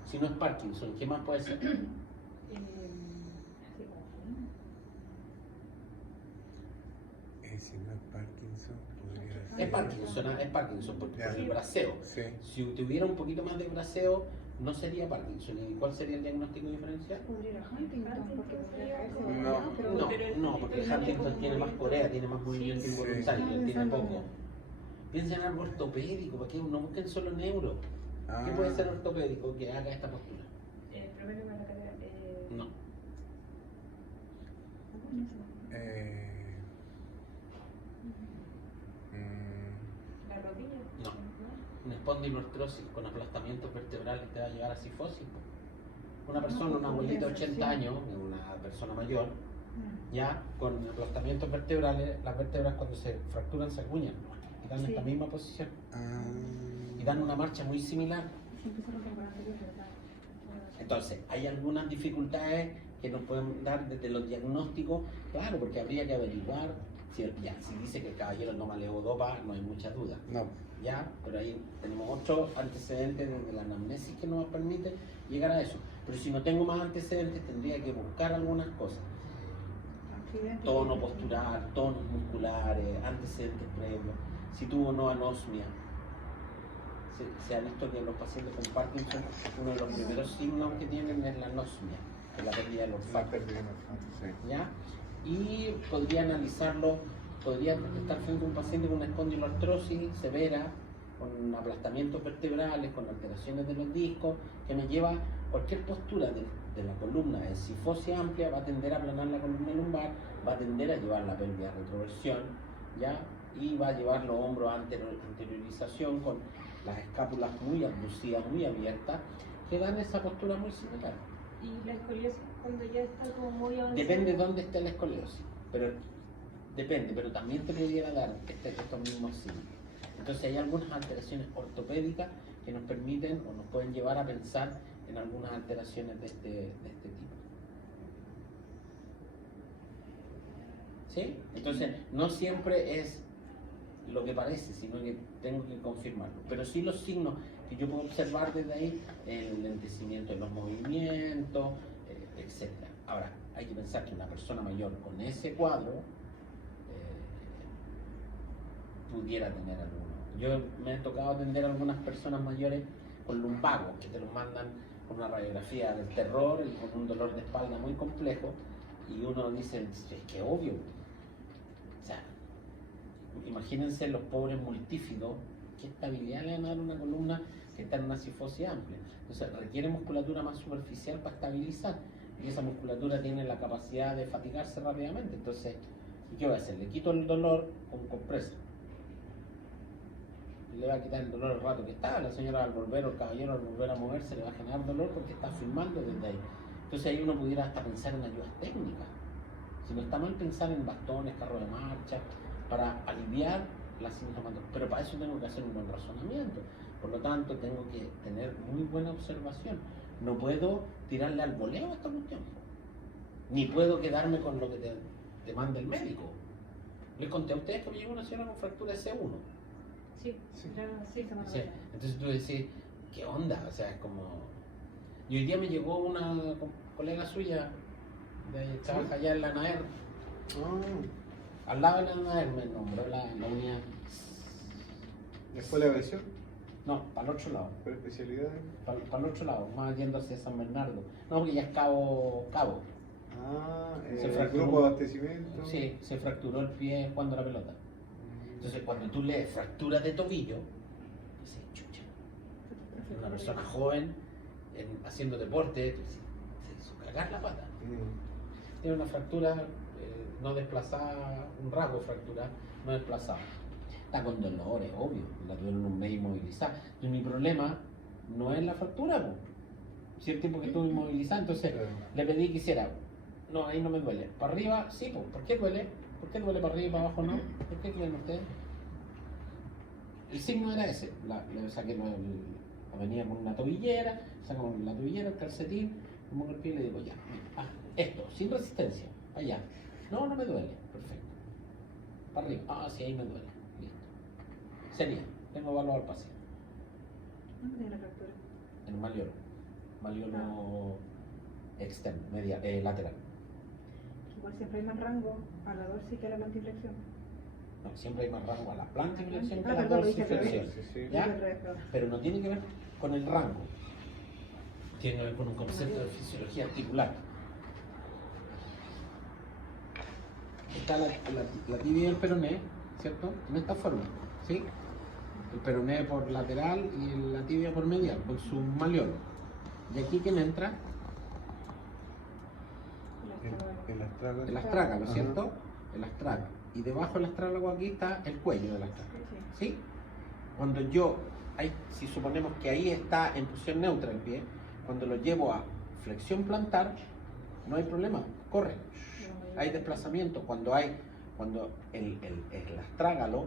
Si no es Parkinson, ¿qué más puede ser? Si no es Parkinson, podría ser. Es Parkinson porque Ya. por el braceo. Sí. Si tuviera un poquito más de braceo, no sería Parkinson. ¿Y cuál sería el diagnóstico diferencial? Podría ir a Huntington, porque podría caerse de No. lado, pero- No, porque el Huntington tiene más corea, tiene más movimiento Sí. involuntario, él tiene Pensando poco. Piensa en algo ortopédico, ¿para qué? No busquen solo neuro. ¿Qué Ah. puede ser ortopédico que haga esta postura? Problema con la cadera. No. Eh, La rodilla. No. Una espondiloartrosis con aplastamientos vertebrales te va a llevar a cifosis. Una persona, una abuelita de 80 años, una persona mayor, ya con aplastamientos vertebrales, las vértebras cuando se fracturan se acuñan y dan Sí. esta misma posición ah, y dan una marcha muy similar. Sí, empezaron con el anterior, ¿verdad? Entonces, hay algunas dificultades que nos pueden dar desde los diagnósticos, claro, porque habría que averiguar, si dice que el caballero no maleó dopa, no hay mucha duda, no. ya, pero ahí tenemos otros antecedentes desde la anamnesis que nos permite llegar a eso. Pero si no tengo más antecedentes, tendría que buscar algunas cosas. Accidente. Tono postural, tonos musculares, antecedentes previos, si tuvo o no anosmia. Se ha visto que los pacientes con Parkinson, uno de los primeros signos que tienen es la anosmia, que es la pérdida del La olfato. pérdida de olfato, sí. ¿Ya? Y podría analizarlo, podría estar frente a un paciente con una espondiloartrosis severa, con aplastamientos vertebrales, con alteraciones de los discos, que me lleva cualquier postura de la columna en cifosis amplia, va a tender a aplanar la columna lumbar, va a tender a llevar la pelvis a retroversión, ¿ya? Y va a llevar los hombros a anteriorización con las escápulas muy abducidas, muy abiertas, que dan esa postura muy similar. Y la escoliosis cuando ya está como muy avanzada. Depende de dónde esté la escoliosis, pero depende, pero también te pudiera dar estos mismos signos. Entonces hay algunas alteraciones ortopédicas que nos permiten o nos pueden llevar a pensar en algunas alteraciones de este tipo. ¿Sí? Entonces no siempre es lo que parece, sino que tengo que confirmarlo. Pero sí los signos que yo puedo observar desde ahí, el lentecimiento de los movimientos, etc. Ahora, hay que pensar que una persona mayor con ese cuadro pudiera tener alguno. Yo me he tocado atender a algunas personas mayores con lumbagos, que te los mandan con una radiografía del terror y con un dolor de espalda muy complejo, y uno dice, es que obvio. O sea, imagínense los pobres multífidos, qué estabilidad le van a dar una columna que está en una cifosis amplia. Entonces requiere musculatura más superficial para estabilizar, y esa musculatura tiene la capacidad de fatigarse rápidamente. Entonces, ¿y qué voy a hacer? Le quito el dolor con compresa. Y le va a quitar el dolor el rato que está. La señora al volver o el caballero al volver a moverse le va a generar dolor porque está filmando desde ahí. Entonces ahí uno pudiera hasta pensar en ayudas técnicas. Si no está mal pensar en bastones, carros de marcha, para aliviar la sintomatología. Pero para eso tengo que hacer un buen razonamiento. Por lo tanto, tengo que tener muy buena observación. No puedo tirarle al voleo a esta cuestión. ni puedo quedarme con lo que te manda el médico. Les conté a ustedes que me llegó una señora con fractura de C1. Sí, Sí. sí. Semana Sí. pasada. Entonces tú decís, ¿qué onda? O sea, es como... Y hoy día me llegó una colega suya, trabaja allá en la NAER, al lado de la NAER, me nombró la unidad. ¿Después la versión? No, para el otro lado. ¿Por especialidad? Para el otro lado, más yendo hacia San Bernardo. No, porque ya es Cabo. Se El fracturó. grupo de abastecimiento. Sí, se fracturó el pie jugando la pelota. Entonces, cuando tú lees fractura de tobillo, dices, chucha, una persona joven haciendo deporte, se hizo cagar la pata. Tiene una fractura no desplazada, un rasgo fractural no desplazado. Está con dolores, obvio, la tuvieron un mes inmovilizada. Y mi problema no es la fractura, po. Si el tiempo que estuve inmovilizada, entonces Claro. le pedí que hiciera, no, ahí no me duele. Para arriba, sí, po. ¿Por qué duele? ¿Por qué duele para arriba y para abajo no? ¿Por qué creen ustedes? El signo era ese, le saqué venía con una tobillera, saco la tobillera, el calcetín, me pongo el pie y le digo, ya, esto, sin resistencia, allá. No, no me duele, perfecto. Para arriba, sí, ahí me duele, listo. Sería, tengo evaluado al paciente, ¿Dónde tiene la fractura? en maliolo externo, lateral. Igual siempre hay más rango a la dorsi que a la plantiflexión. No, siempre hay más rango a la plantiflexión que a Ah, la perdón, lo dije al dorsiflexión. revés. Sí. ¿Ya? Al revés, perdón. Pero no tiene que ver con el rango, tiene que ver con un concepto de fisiología articular. Está la tibia y el peroné, ¿cierto? En esta forma, ¿sí? El peroné por lateral y la tibia por medial, con su maleolo. Y aquí, ¿quién entra? El astrágalo. El astrágalo, Ajá. ¿cierto? El astrágalo. Y debajo del astrágalo aquí está el cuello del astrágalo, Sí. ¿sí? Cuando si suponemos que ahí está en posición neutra el pie, cuando lo llevo a flexión plantar, no hay problema, corre. Hay desplazamiento. Cuando el astrágalo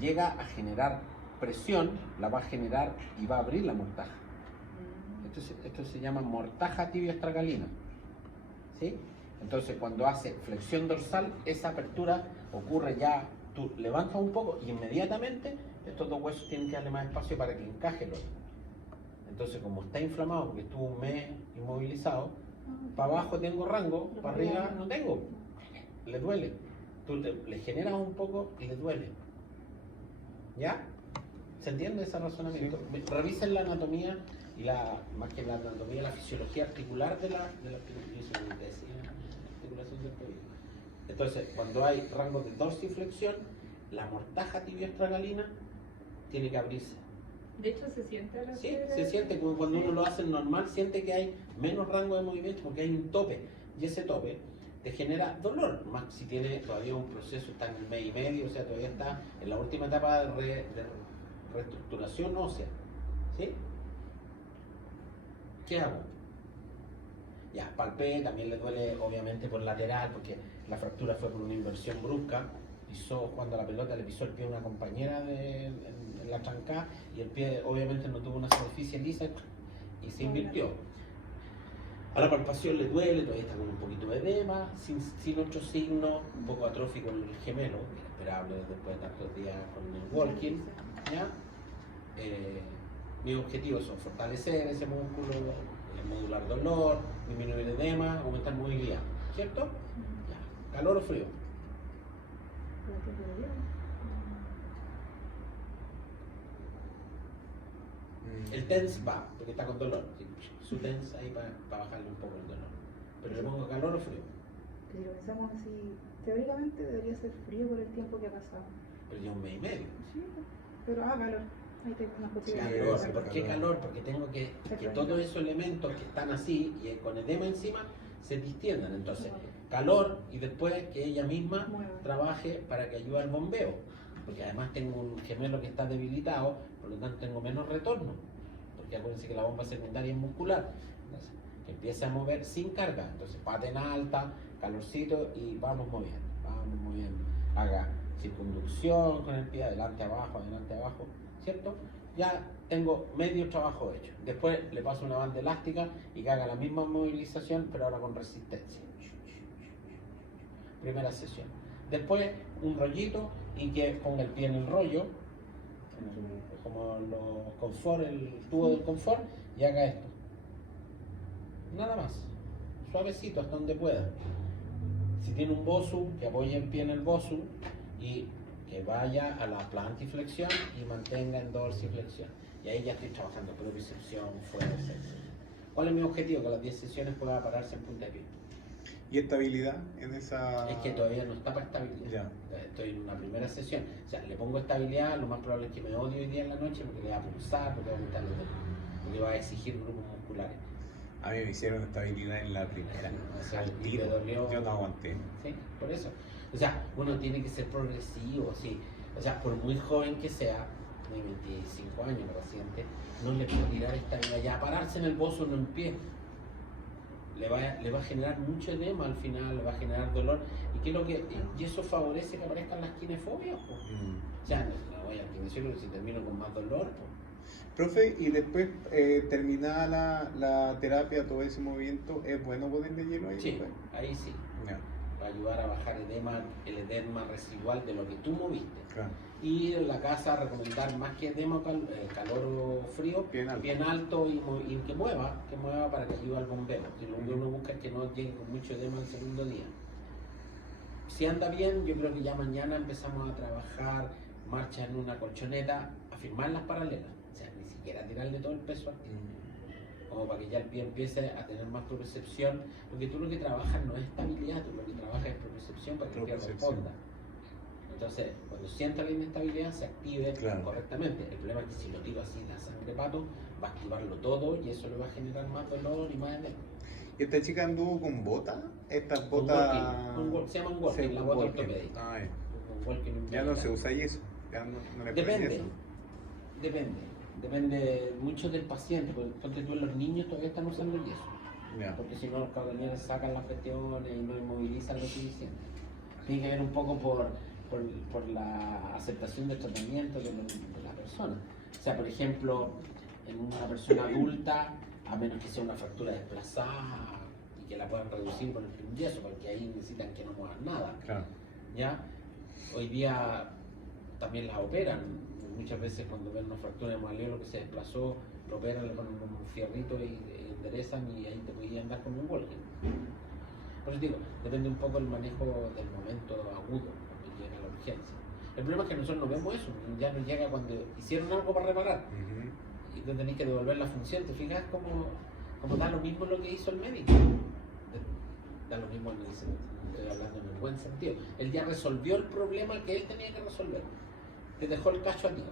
llega a generar presión, la va a generar y va a abrir la mortaja. Esto se llama mortaja tibio-astragalina. ¿Sí? Entonces, cuando hace flexión dorsal, esa apertura ocurre ya, tú levantas un poco y inmediatamente estos dos huesos tienen que darle más espacio para que encaje el otro. Entonces, como está inflamado porque estuvo un mes inmovilizado, para abajo tengo rango, para arriba no tengo. Le duele. Tú le generas un poco y le duele. ¿Ya? ¿Se entiende ese razonamiento? Revisen la anatomía y más que la anatomía, la fisiología articular de la articulación del tobillo. Entonces, cuando hay rango de dorsiflexión, la mortaja tibio-astragalina tiene que abrirse. De hecho, se siente la Sí, piedra. se siente como cuando uno lo hace normal, siente que hay menos rango de movimiento porque hay un tope. Y ese tope te genera dolor, más si tiene todavía un proceso, está en el mes y medio, o sea, todavía está en la última etapa de reestructuración ósea. ¿Sí? ¿Qué hago? Ya, palpé, también le duele obviamente por lateral, porque la fractura fue por una inversión brusca. Jugando a la pelota, le pisó el pie a una compañera en la trancada y el pie obviamente no tuvo una superficie lisa y se invirtió. A la palpación le duele, todavía está con un poquito de edema, sin otros signos, un poco atrófico en el gemelo, esperable después de tantos días con el walking. ¿Ya? Mis objetivos son fortalecer ese músculo, modular dolor, disminuir edema, aumentar movilidad, ¿cierto? Ya. ¿Calor o frío? El TENS va, porque está con dolor. Su TENS ahí para bajarle un poco el dolor. Pero le pongo calor o frío. Si lo pensamos así, teóricamente debería ser frío por el tiempo que ha pasado. Pero ya un mes y medio. Sí, pero calor. Ahí te unas posibilidades. Sí, Calor, sí, ¿por qué calor? Porque tengo que todos esos elementos que están así y con edema encima se distiendan. Entonces, calor y después que ella misma trabaje para que ayude al bombeo. Porque además tengo un gemelo que está debilitado, por lo tanto tengo menos retorno. Porque acuérdense que la bomba secundaria es muscular. Entonces, que empiece a mover sin carga. Entonces, pata en alta, calorcito y vamos moviendo. Haga circunducción con el pie, adelante, abajo, ¿cierto? ya tengo medio trabajo hecho. Después le paso una banda elástica y que haga la misma movilización, pero ahora con resistencia. Primera sesión. Después un rollito y que ponga el pie en el rollo, como los confort, el tubo del confort, y haga esto. Nada más. Suavecito hasta donde pueda. Si tiene un bosu, que apoye el pie en el bosu y que vaya a la plantiflexión y mantenga en dorsiflexión. Y ahí ya estoy trabajando propriocepción, fuerza, etc. ¿Cuál es mi objetivo? Que a las 10 sesiones pueda pararse en punta de pie. ¿Y estabilidad en esa...? Es que todavía no está para estabilidad. Ya. Estoy en una primera sesión. O sea, le pongo estabilidad, lo más probable es que me odie hoy día en la noche porque le va a pulsar, porque va a aumentar los dedos, porque va a exigir grupos musculares. A mí me hicieron estabilidad en la primera. O sea, Al y tiro. me dolió. Yo no aguanté. Sí, por eso. O sea, uno tiene que ser progresivo, sí. O sea, por muy joven que sea, de 25 años el paciente, no le puedo tirar estabilidad. Ya pararse en el bozo no en pie. Le va a generar mucho edema al final, le va a generar dolor. ¿Y eso favorece que aparezcan las kinefobias? Po. O sea, no voy al kinesiólogo si termino con más dolor. Po. Profe, y después terminada la terapia, todo ese movimiento, ¿es bueno ponerle hielo ahí? Sí, Profe? ahí sí. Ya, Para ayudar a bajar el edema residual de lo que tú moviste. claro. Y en la casa recomendar más que edema, calor o frío, Bien alto. y que mueva para que ayude al bombeo. Y lo que uno busca es que no llegue con mucho edema el segundo día. Si anda bien, yo creo que ya mañana empezamos a trabajar marcha en una colchoneta, a firmar las paralelas. O sea, ni siquiera tirarle todo el peso al pie. Como para que ya el pie empiece a tener más propriocepción, porque tú lo que trabajas no es estabilidad, tú lo que trabajas es propriocepción para que el pie responda. Entonces, cuando sienta la inestabilidad, se active correctamente. El problema es que si lo tiro así la sangre pato, va a activarlo todo y eso le va a generar más dolor y más edema. ¿Y esta chica anduvo con botas? Estas botas... Se llaman walking, la bota ortopédica. Ah, Un ya no se usa eso. Ya no le ponen Depende, eso. depende mucho del paciente, porque entonces los niños todavía están usando el yeso, Ya. porque si no los caballeros sacan las cuestiones y no inmovilizan lo suficiente. Tiene que ver un poco por la aceptación del tratamiento de la persona. O sea, por ejemplo, en una persona adulta, a menos que sea una fractura desplazada y que la puedan reducir con el yeso, porque ahí necesitan que no muevan nada. Claro. ¿Ya? Hoy día también las operan. Muchas veces cuando ven una fractura de maleo que se desplazó, lo operan, le ponen un fierrito y enderezan y ahí te podían andar con un Walking. Por eso digo, depende un poco del manejo del momento agudo, cuando llega la urgencia. El problema es que nosotros no vemos eso, ya nos llega cuando hicieron algo para reparar y tú tenés que devolver la función. ¿Te fijas cómo da lo mismo lo que hizo el médico? Da lo mismo en el sentido, estoy hablando en el buen sentido. Él ya resolvió el problema que él tenía que resolver. Te dejó el cacho a ti.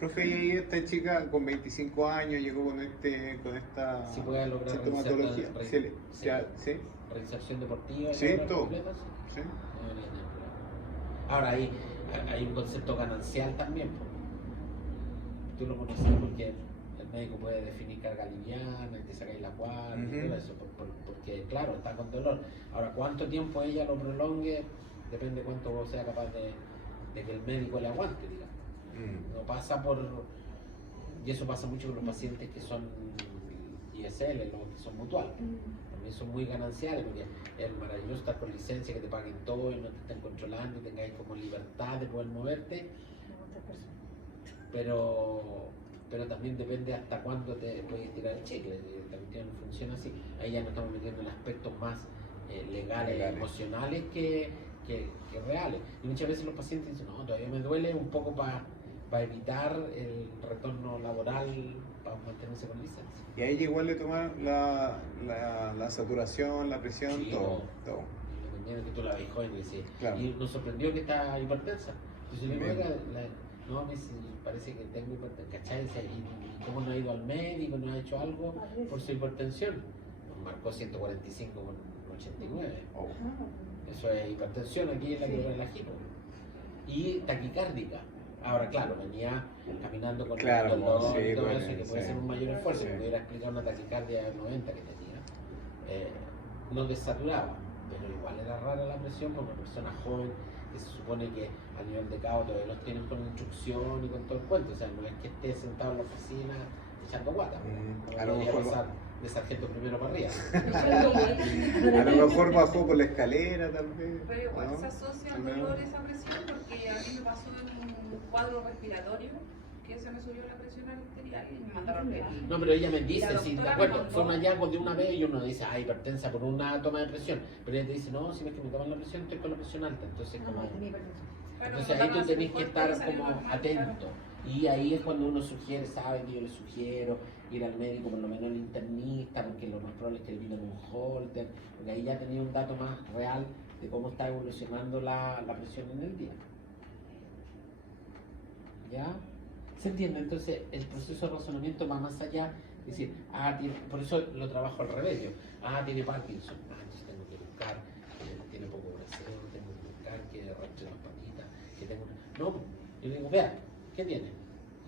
Profe, y ahí esta chica con 25 años llegó con esta Si puede lograr sintomatología. ¿Sí? Reinserción deportiva. Sí, todo. Completa, Sí. Ahora hay un concepto ganancial también. Tú lo conoces porque el médico puede definir carga liviana, te sacáis la cuarta y todo eso, porque claro, está con dolor. Ahora, cuánto tiempo ella lo prolongue, depende cuánto vos sea capaz de que el médico le aguante, digamos. No pasa y eso pasa mucho con los pacientes que son ISL, los que son mutuales. También son muy gananciales, porque es maravilloso estar con licencia, que te paguen todo y no te estén controlando y tengáis como libertad de poder moverte. Pero también depende hasta cuándo te puedes tirar el chicle, también funciona así. Ahí ya nos estamos metiendo en aspectos más legales, emocionales que reales. Y muchas veces los pacientes dicen, no, todavía me duele un poco para evitar el retorno laboral, para mantenerse con licencia. Y a ella igual le tomaron la saturación, la presión, Sí, todo. Independiente que tú la veis joven y decís, Claro. y nos sorprendió que está hipertensa. Entonces le digo, no, me parece que tengo hipertensión, ¿cachai? ¿Y cómo no ha ido al médico, no ha hecho algo por su hipertensión? Nos marcó 145 con 89. Oh. Eso es hipertensión, aquí es la que relajé. Y taquicárdica. Ahora, claro, venía caminando con el dolor y todo eso, y que puede ser un mayor esfuerzo. Me hubiera explicado una taquicardia de 90 que tenía. No desaturaba, pero igual era rara la presión por una persona joven que se supone que a nivel de cabo todavía los tienen con instrucción y con todo el cuento, o sea, no es que esté sentado en la oficina echando guata, a lo podría mejor pasar de sargento primero para arriba. A lo mejor bajó por la escalera tal vez. Pero igual ¿no? se asocia No. al dolor esa presión porque a mí me pasó en un cuadro respiratorio que se me subió la presión arterial y me mandaron a No, pero ella me La dice, sí, de doctora acuerdo, me mandó- fue un hallazgo de una vez y uno dice, ah, hipertensa por una toma de presión, pero ella te dice, no, si ves que me toman la presión, estoy con la presión alta, entonces No, como... no, tenía hipertensión. Entonces ahí tú tenés que estar como atento. Y ahí es cuando uno sugiere, sabe que yo le sugiero ir al médico, por lo menos al internista, porque lo más probable es que le pidan un holter, porque ahí ya tenía un dato más real de cómo está evolucionando la presión en el día. ¿Ya? ¿Se entiende? Entonces el proceso de razonamiento va más allá, es decir, por eso lo trabajo al revés yo. Tiene Parkinson, entonces tengo que buscar, tiene poco braceo, tengo que buscar que arrastre las patitas, que tengo... No, yo le digo, vea, ¿qué tiene?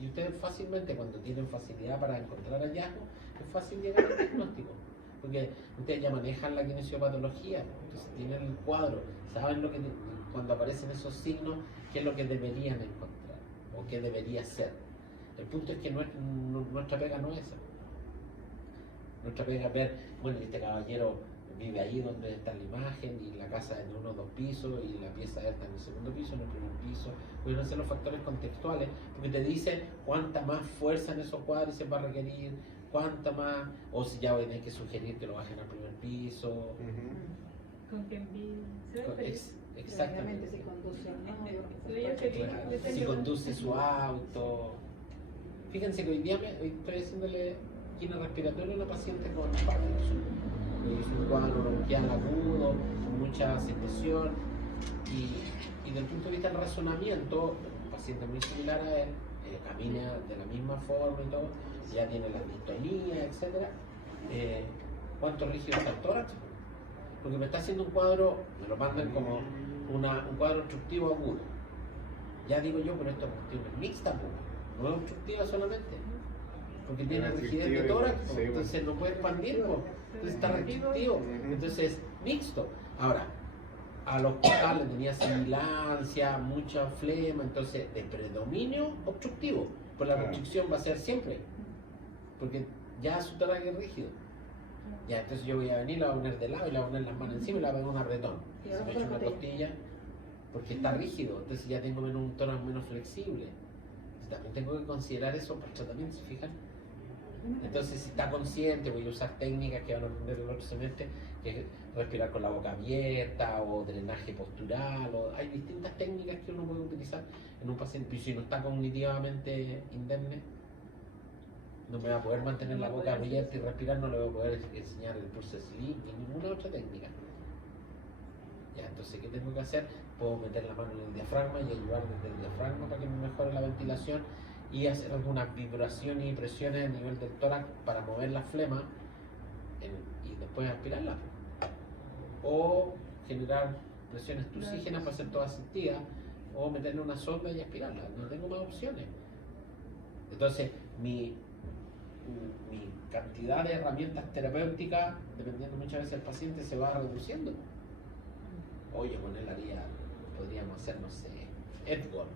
Y ustedes fácilmente, cuando tienen facilidad para encontrar hallazgos, es fácil llegar al diagnóstico. Porque ustedes ya manejan la kinesiopatología, entonces tienen el cuadro, saben lo que cuando aparecen esos signos, qué es lo que deberían encontrar o qué debería ser. El punto es que nuestra pega no es esa. Nuestra pega es ver, bueno, este caballero vive ahí donde está la imagen y la casa es de 1 o 2 pisos y la pieza está en el segundo piso, en el primer piso. Pueden ser los factores contextuales porque te dice cuánta más fuerza en esos cuadros se va a requerir, cuánta más, o si ya hay que sugerir que lo bajen al primer piso. Ujú. Con quien vi. Exactamente. Si conduce o no, Se veía feliz. Claro, si conduce su auto. Fíjense que hoy día hoy estoy haciéndole quina respiratoria a una paciente con Parkinson. Es un cuadro bronquial agudo, con mucha secreción y desde el punto de vista del razonamiento, un paciente muy similar a él, camina de la misma forma y todo, ya tiene la distonía, etc. ¿Cuánto rígido está el tórax? Porque me está haciendo un cuadro, me lo mandan como un cuadro obstructivo agudo. Ya digo yo, pero esto es cuestión mixta, no es obstructiva solamente. Porque tiene rigidez de tórax, Sí, entonces no puede expandir, entonces está restrictivo, Ujú. entonces es mixto. Ahora, a los portales tenía sibilancia, mucha flema, entonces de predominio obstructivo, pues la Claro. restricción va a ser siempre, porque ya su tórax es rígido. Ya, entonces yo voy a venir, la voy a poner de lado y la voy a poner las manos encima y la voy a poner un apretón. Y Se ahora me con echa la una botella. costilla porque está rígido, entonces ya tengo un tórax menos flexible. Entonces, también tengo que considerar eso para el tratamiento, ¿se fijan? Entonces, si está consciente, voy a usar técnicas que van a aprender el otro semestre, que es respirar con la boca abierta o drenaje postural. Hay distintas técnicas que uno puede utilizar en un paciente. Y si no está cognitivamente indemne, no me va a poder mantener la boca abierta y respirar, no le voy a poder enseñar el pulso sleep ni ninguna otra técnica. Ya, entonces, ¿qué tengo que hacer? Puedo meter la mano en el diafragma y ayudar desde el diafragma para que me mejore la ventilación y hacer algunas vibraciones y presiones a nivel del tórax para mover la flema y después aspirarla. O generar presiones trusígenas para hacer toda asistida o meterle una sonda y aspirarla. No tengo más opciones. Entonces, mi cantidad de herramientas terapéuticas, dependiendo muchas veces del paciente, se va reduciendo. Oye, con él podríamos hacer, no sé, Edward,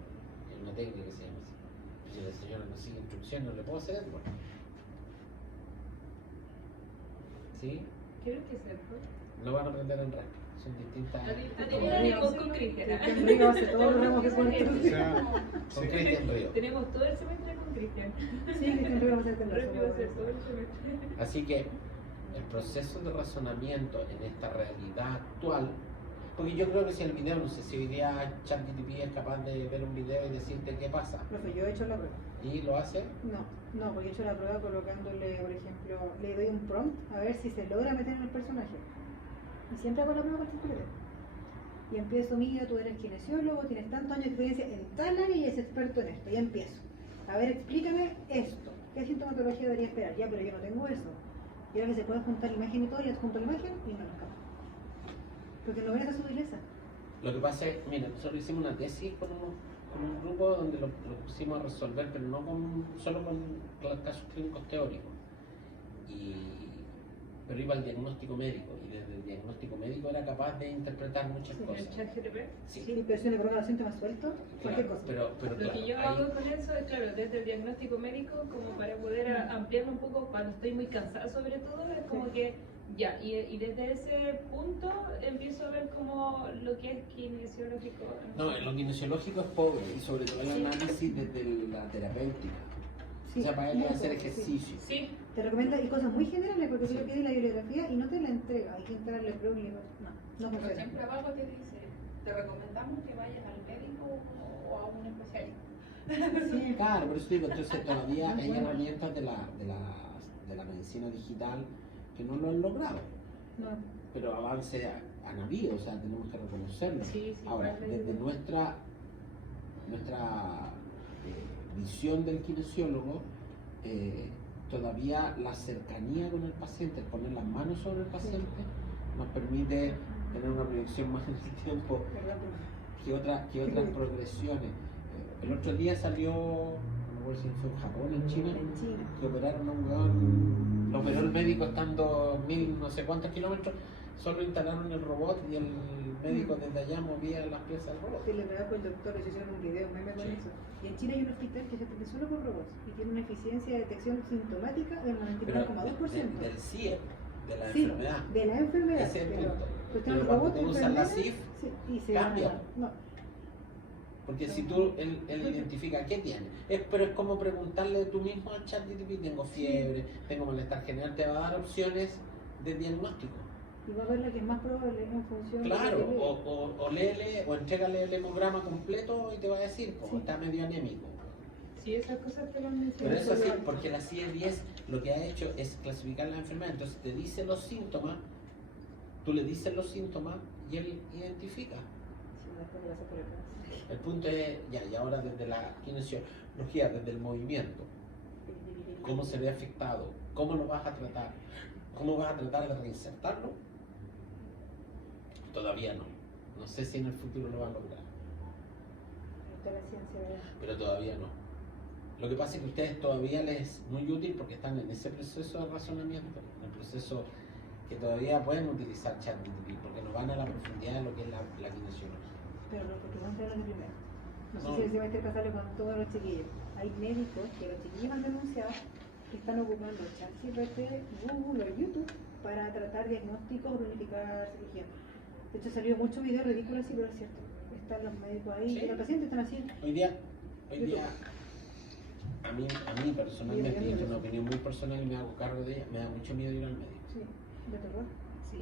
que es una técnica que se llama así. Si la señora no sigue instrucciones, no le puedo hacer Edward. ¿Sí? ¿Qué es eso? Lo van a aprender en REP. Son distintas. Tenemos con Cristian. En Río hace todo lo ramos que O puede. sea, Con sí. Cristian Río. Tenemos todo el semestre con Cristian. Sí, Cristian Río va a hacer con Repio va a hacer todo el semestre. Así que el proceso de razonamiento en esta realidad actual, porque yo creo que si el video, no sé si hoy día ChatGPT es capaz de ver un video y decirte qué pasa, Profe, yo he hecho la prueba. y lo hace, No, porque he hecho la prueba colocándole, por ejemplo, le doy un prompt a ver si se logra meter en el personaje. Y siempre hago la prueba con ChatGPT. Y empiezo, mira, tú eres kinesiólogo, tienes tantos años de experiencia en tal área y eres experto en esto. Y empiezo. A ver, explícame esto. ¿Qué sintomatología debería esperar? Ya, pero yo no tengo eso. Y ahora que se puede juntar la imagen y todo, y adjunto la imagen y no lo escapa. Porque no ven esa sutileza. lo que pasa es, mira, nosotros hicimos una tesis con un grupo donde lo pusimos a resolver, pero no solo con casos clínicos teóricos. Y pero iba al diagnóstico médico y desde el diagnóstico médico era capaz de interpretar muchas Sí, En el cosas. chat GTP. Sí, Sí, pero si le pongo los síntomas sueltos, cualquier claro, cosa. pero Lo claro, que yo ahí- hago con eso es, claro, desde el diagnóstico médico, como para poder ampliarlo un poco cuando estoy muy cansada sobre todo, es como que ya, y desde ese punto empiezo a ver como lo que es kinesiológico. no, lo kinesiológico es pobre y sobre todo el análisis desde la terapéutica. Sí, O sea, para ellos mucho, hacer sí. ejercicio. Sí, Te recomienda y cosas muy generales porque tú Sí. le pides la bibliografía y no te la entrega. Hay que entrarle pro y no Pero funciona. siempre abajo te dice, te recomendamos que vayas al médico o a un especialista. Sí. Claro, por eso digo, entonces todavía hay herramientas de la medicina digital que no lo han logrado, No. pero avance han habido, o sea, tenemos que reconocerlo. sí, sí. Ahora, para desde nuestra visión del kinesiólogo, todavía la cercanía con el paciente, el poner las manos sobre el paciente, nos permite tener una proyección más en el tiempo ¿Verdad? que otras progresiones. El otro día salió, no recuerdo si fue en Japón, en China, En China. que operaron a un weón, lo operó el médico estando 1000 no sé cuántos kilómetros, solo instalaron el robot y el médico desde allá movía las piezas del robot. Sí, le trabajo el doctor, ellos hicieron un video, un meme con Sí. eso. Y en China hay un hospital que se atiende solo con robots y tiene una eficiencia de detección sintomática del Pero 99,2%. del CIE, de la Sí, enfermedad. de la enfermedad. Ese es el pero punto. tú tienes Pero un cuando robot tú usas la enfermera, CIF, sí, y se cambia. No, porque si tú, él identifica qué tiene, pero es como preguntarle tú mismo al chat GTP, tengo fiebre, tengo malestar general, te va a dar opciones de diagnóstico. y va a ver la que es más probable en función Claro, de lo que ve. o léele, o entrégale el hemograma completo y te va a decir, como Sí. está medio anémico. Sí, esas cosas te lo han Pero mencionado. eso sí, porque la CIE-10 lo que ha hecho es clasificar la enfermedad, entonces te dice los síntomas, tú le dices los síntomas y él identifica. Sí, después me la saco de acá. El punto es, ya, y ahora desde la kinesiología, desde el movimiento, cómo se ve afectado, cómo lo vas a tratar, cómo vas a tratar de reinsertarlo, todavía no. No sé si en el futuro lo va a lograr, Está la ciencia de... pero todavía no. Lo que pasa es que a ustedes todavía les es muy útil porque están en ese proceso de razonamiento, en el proceso que todavía pueden utilizar ChatGPT, porque no van a la profundidad de lo que es la kinesiología. Pero lo que vamos a hablar de primero. No sé No. si les va a interpasarlo con todos los chiquillos. Hay médicos que los chiquillos han denunciado que están ocupando ChatGPT, Google o YouTube para tratar diagnósticos o planificar cirugía. De hecho salió mucho video ridículo así, pero es cierto. Están los médicos ahí, Sí. y los pacientes están así. Hoy día, a mí personalmente, y esto es una opinión muy personal y me hago cargo de ella, me da mucho miedo ir al médico. Sí, de terror. Sí.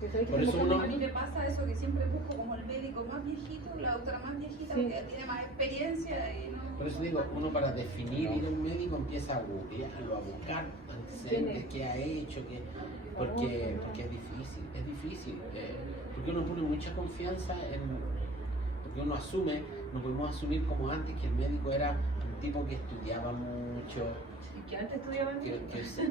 Que sabéis que Por eso tengo- uno- A mí me pasa eso que siempre busco como el médico más viejito, la doctora más viejita, Sí. porque tiene más experiencia y no. Por eso digo, uno para definir ir a un médico empieza a googlearlo, a buscar antecedentes, qué ha hecho, porque es difícil, porque uno pone mucha confianza porque uno asume, no podemos asumir como antes que el médico era un tipo que estudiaba mucho, Que antes estudiaban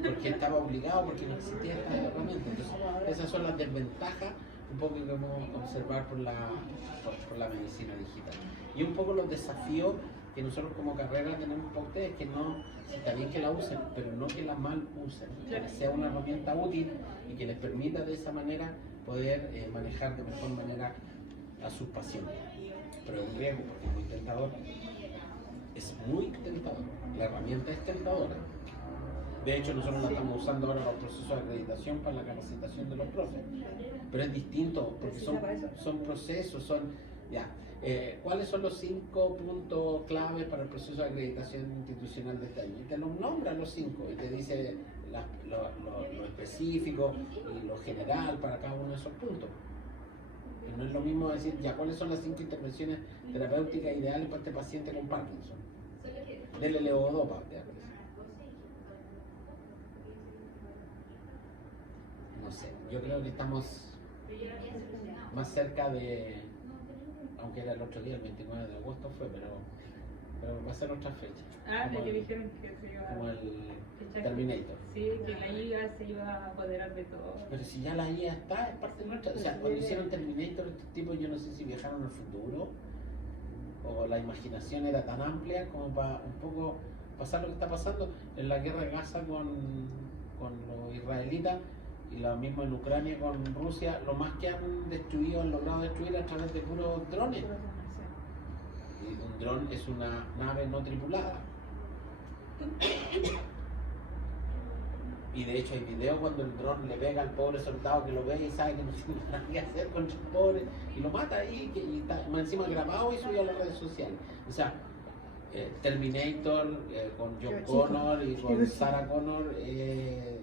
porque estaba obligado, porque no existía esta herramienta. Entonces, esas son las desventajas un poco que podemos observar por la medicina digital. Y un poco los desafíos que nosotros como carrera tenemos para ustedes, que no, está bien que la usen, pero no que la mal usen, que sea una herramienta útil y que les permita de esa manera poder manejar de mejor manera a sus pacientes. Pero es un riesgo porque es muy tentador. Es muy tentador. La herramienta es tentadora. De hecho, nosotros la estamos usando ahora para el proceso de acreditación para la capacitación de los profes. Pero es distinto, porque son procesos, ya. ¿Cuáles son los 5 puntos claves para el proceso de acreditación institucional de este año? Y te los nombra los 5 y te dice lo específico y lo general para cada uno de esos puntos. Y no es lo mismo decir, ya, ¿cuáles son las 5 intervenciones terapéuticas ideales para este paciente con Parkinson? Dele levodopa, te hablas. No sé, yo creo que estamos más cerca de, aunque era el otro día, el 29 de agosto fue, pero va a ser otra fecha. Ah, como de que el, dijeron que se iba como el que Terminator. Sí, que la IA se iba a apoderar de todo. Pero si ya la IA está, es parte nuestra. O sea, cuando hicieron Terminator, estos tipos, yo no sé si viajaron al futuro o la imaginación era tan amplia como para un poco pasar lo que está pasando en la guerra de Gaza con los israelitas y lo mismo en Ucrania con Rusia, lo más que han destruido, han logrado destruir a través de puros drones. Y un dron es una nave no tripulada. Y de hecho hay videos cuando el dron le pega al pobre soldado que lo ve y sabe que no tiene nada que hacer contra el pobre y lo mata ahí y está más encima grabado y subido a las redes sociales. O sea, Terminator con John Connor y con Sarah Connor es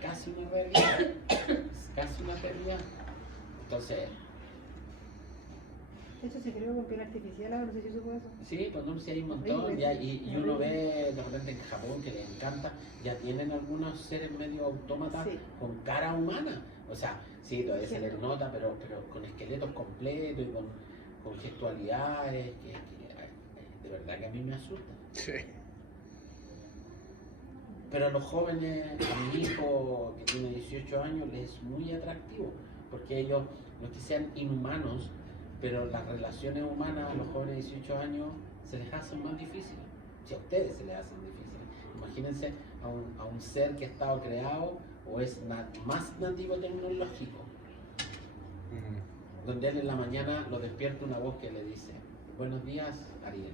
casi una realidad. Es casi una realidad. Entonces, De hecho, se creó con piel artificial, ahora no sé si supo eso. sí, pues no, sí hay un montón, ya, y uno ve de repente en Japón que les encanta, ya tienen algunos seres medio autómatas Sí. con cara humana. O sea, sí, todavía se les nota, pero con esqueletos completos y con gestualidades, de verdad que a mí me asusta. Sí. Pero a los jóvenes, a mi hijo que tiene 18 años, les es muy atractivo, porque ellos, no es que sean inhumanos, pero las relaciones humanas a los jóvenes de 18 años se les hacen más difíciles. Si a ustedes se les hacen difíciles. Imagínense a un ser que ha estado creado o es más nativo tecnológico, donde él en la mañana lo despierta una voz que le dice: buenos días, Ariel.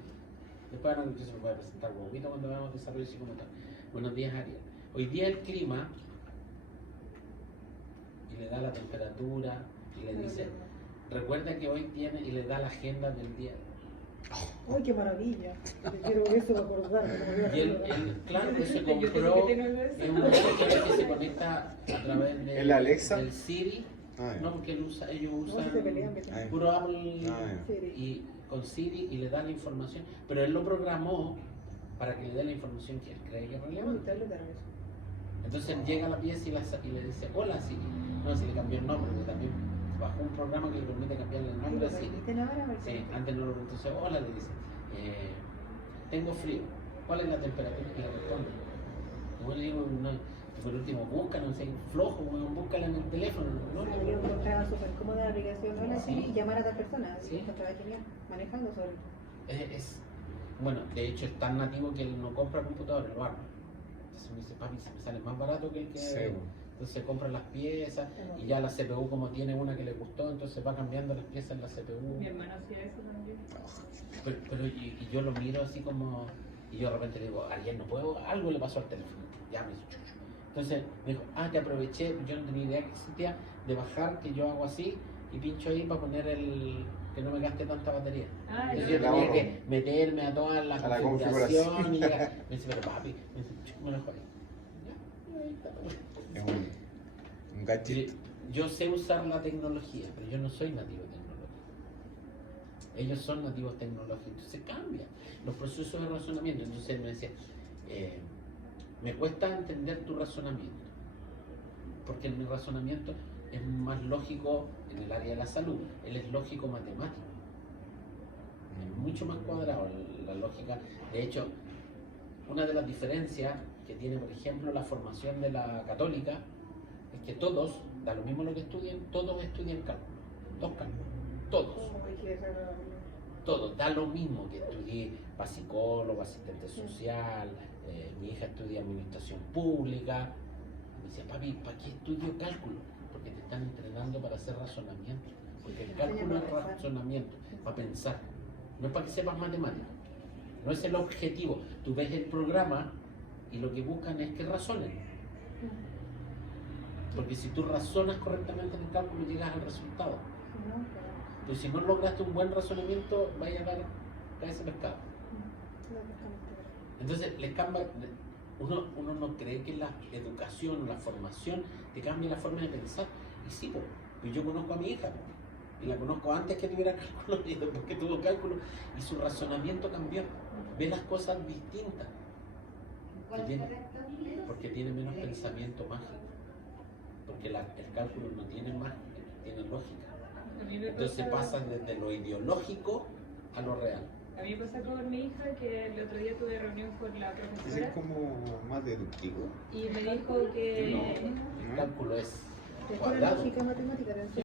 Después ahora se me puede presentar un poquito cuando veamos desarrollo psicomotor. Buenos días, Ariel. Hoy día el clima, y le da la temperatura y le dice: recuerda que hoy tiene, y le da la agenda del día. ¡Ay, qué maravilla! Te quiero eso acordar. Y él claro, que se Yo tengo compró que tener eso. es un teléfono que se conecta a través de, ¿El Alexa? del Siri. Ah, ya. No, porque ellos No, usan si se pelean, ¿viste? Ay. puro Apple Ah, ya. Siri. y con Siri y le da la información, pero él lo programó para que le dé la información que él cree que es relevante. Entonces él llega a la pieza y le dice: hola Siri. No, si le cambió el nombre, porque también bajó un programa que le permite cambiarle el nombre a Siri. Sí, antes no lo. Entonces, hola, le dice: tengo frío, ¿cuál es la temperatura? Y le responde. Yo le digo: no, por último, búscala, no sé, flojo, búscala en el teléfono. No, no, Yo encontraba súper cómoda la aplicación, hola Sí. Siri, y llamar a otra persona. Sí. Encontraba genial, manejando sobre todo. Bueno, de hecho es tan nativo que él no compra computador, lo arma. Entonces me dice: papi, se me sale más barato que el que. Sí. Entonces compra las piezas y ya la CPU, como tiene una que le gustó, entonces va cambiando las piezas en la CPU. Mi hermano hacía eso también. Pero y yo lo miro así como, y yo de repente le digo: Ariel, no puedo, algo le pasó al teléfono. Ya me dice: chuchu. Entonces me dijo: te aproveché, yo no tenía idea que existía, de bajar, que yo hago así y pincho ahí para poner que no me gaste tanta batería. Entonces yo ya. tenía que meterme a toda la A la configuración configuración. y llegar. Me dice: pero papi, me dice, chuchu, me lo dejó ahí. Ya, ahí está. Es un gadget. Yo sé usar la tecnología, pero yo no soy nativo tecnológico. Ellos son nativos tecnológicos, entonces cambian los procesos de razonamiento. Entonces él me decía: me cuesta entender tu razonamiento, porque mi razonamiento es más lógico en el área de la salud, él es lógico matemático, es mucho más cuadrado la lógica. De hecho, una de las diferencias que tiene, por ejemplo, la formación de la católica es que todos, da lo mismo lo que estudien, todos estudian cálculo, dos cálculos, todos. Todos, da lo mismo que estudié para psicólogo, asistente social, mi hija estudia administración pública. Me decía: papi, ¿para qué estudio cálculo? Porque te están entrenando para hacer razonamiento. Porque el cálculo es razonamiento, para pensar. No es para que sepas matemáticas. No es el objetivo. Tú ves el programa y lo que buscan es que razonen. Porque si tú razonas correctamente en el cálculo, llegas al resultado. Pero si no lograste un buen razonamiento, vaya a dar ese pescado. Entonces, uno no cree que la educación o la formación te cambie la forma de pensar. Y sí, pues yo conozco a mi hija, y la conozco antes que tuviera cálculo y después que tuvo cálculo, y su razonamiento cambió. Ve las cosas distintas. Porque tiene menos pensamiento mágico. Porque el cálculo no tiene mágica, tiene lógica. Entonces pasan desde lo ideológico a lo real. A mí me pasa con mi hija que el otro día tuve reunión con la Es profesora como más deductivo. y me dijo que No, el cálculo es Es pura cuadrado. lógica matemática.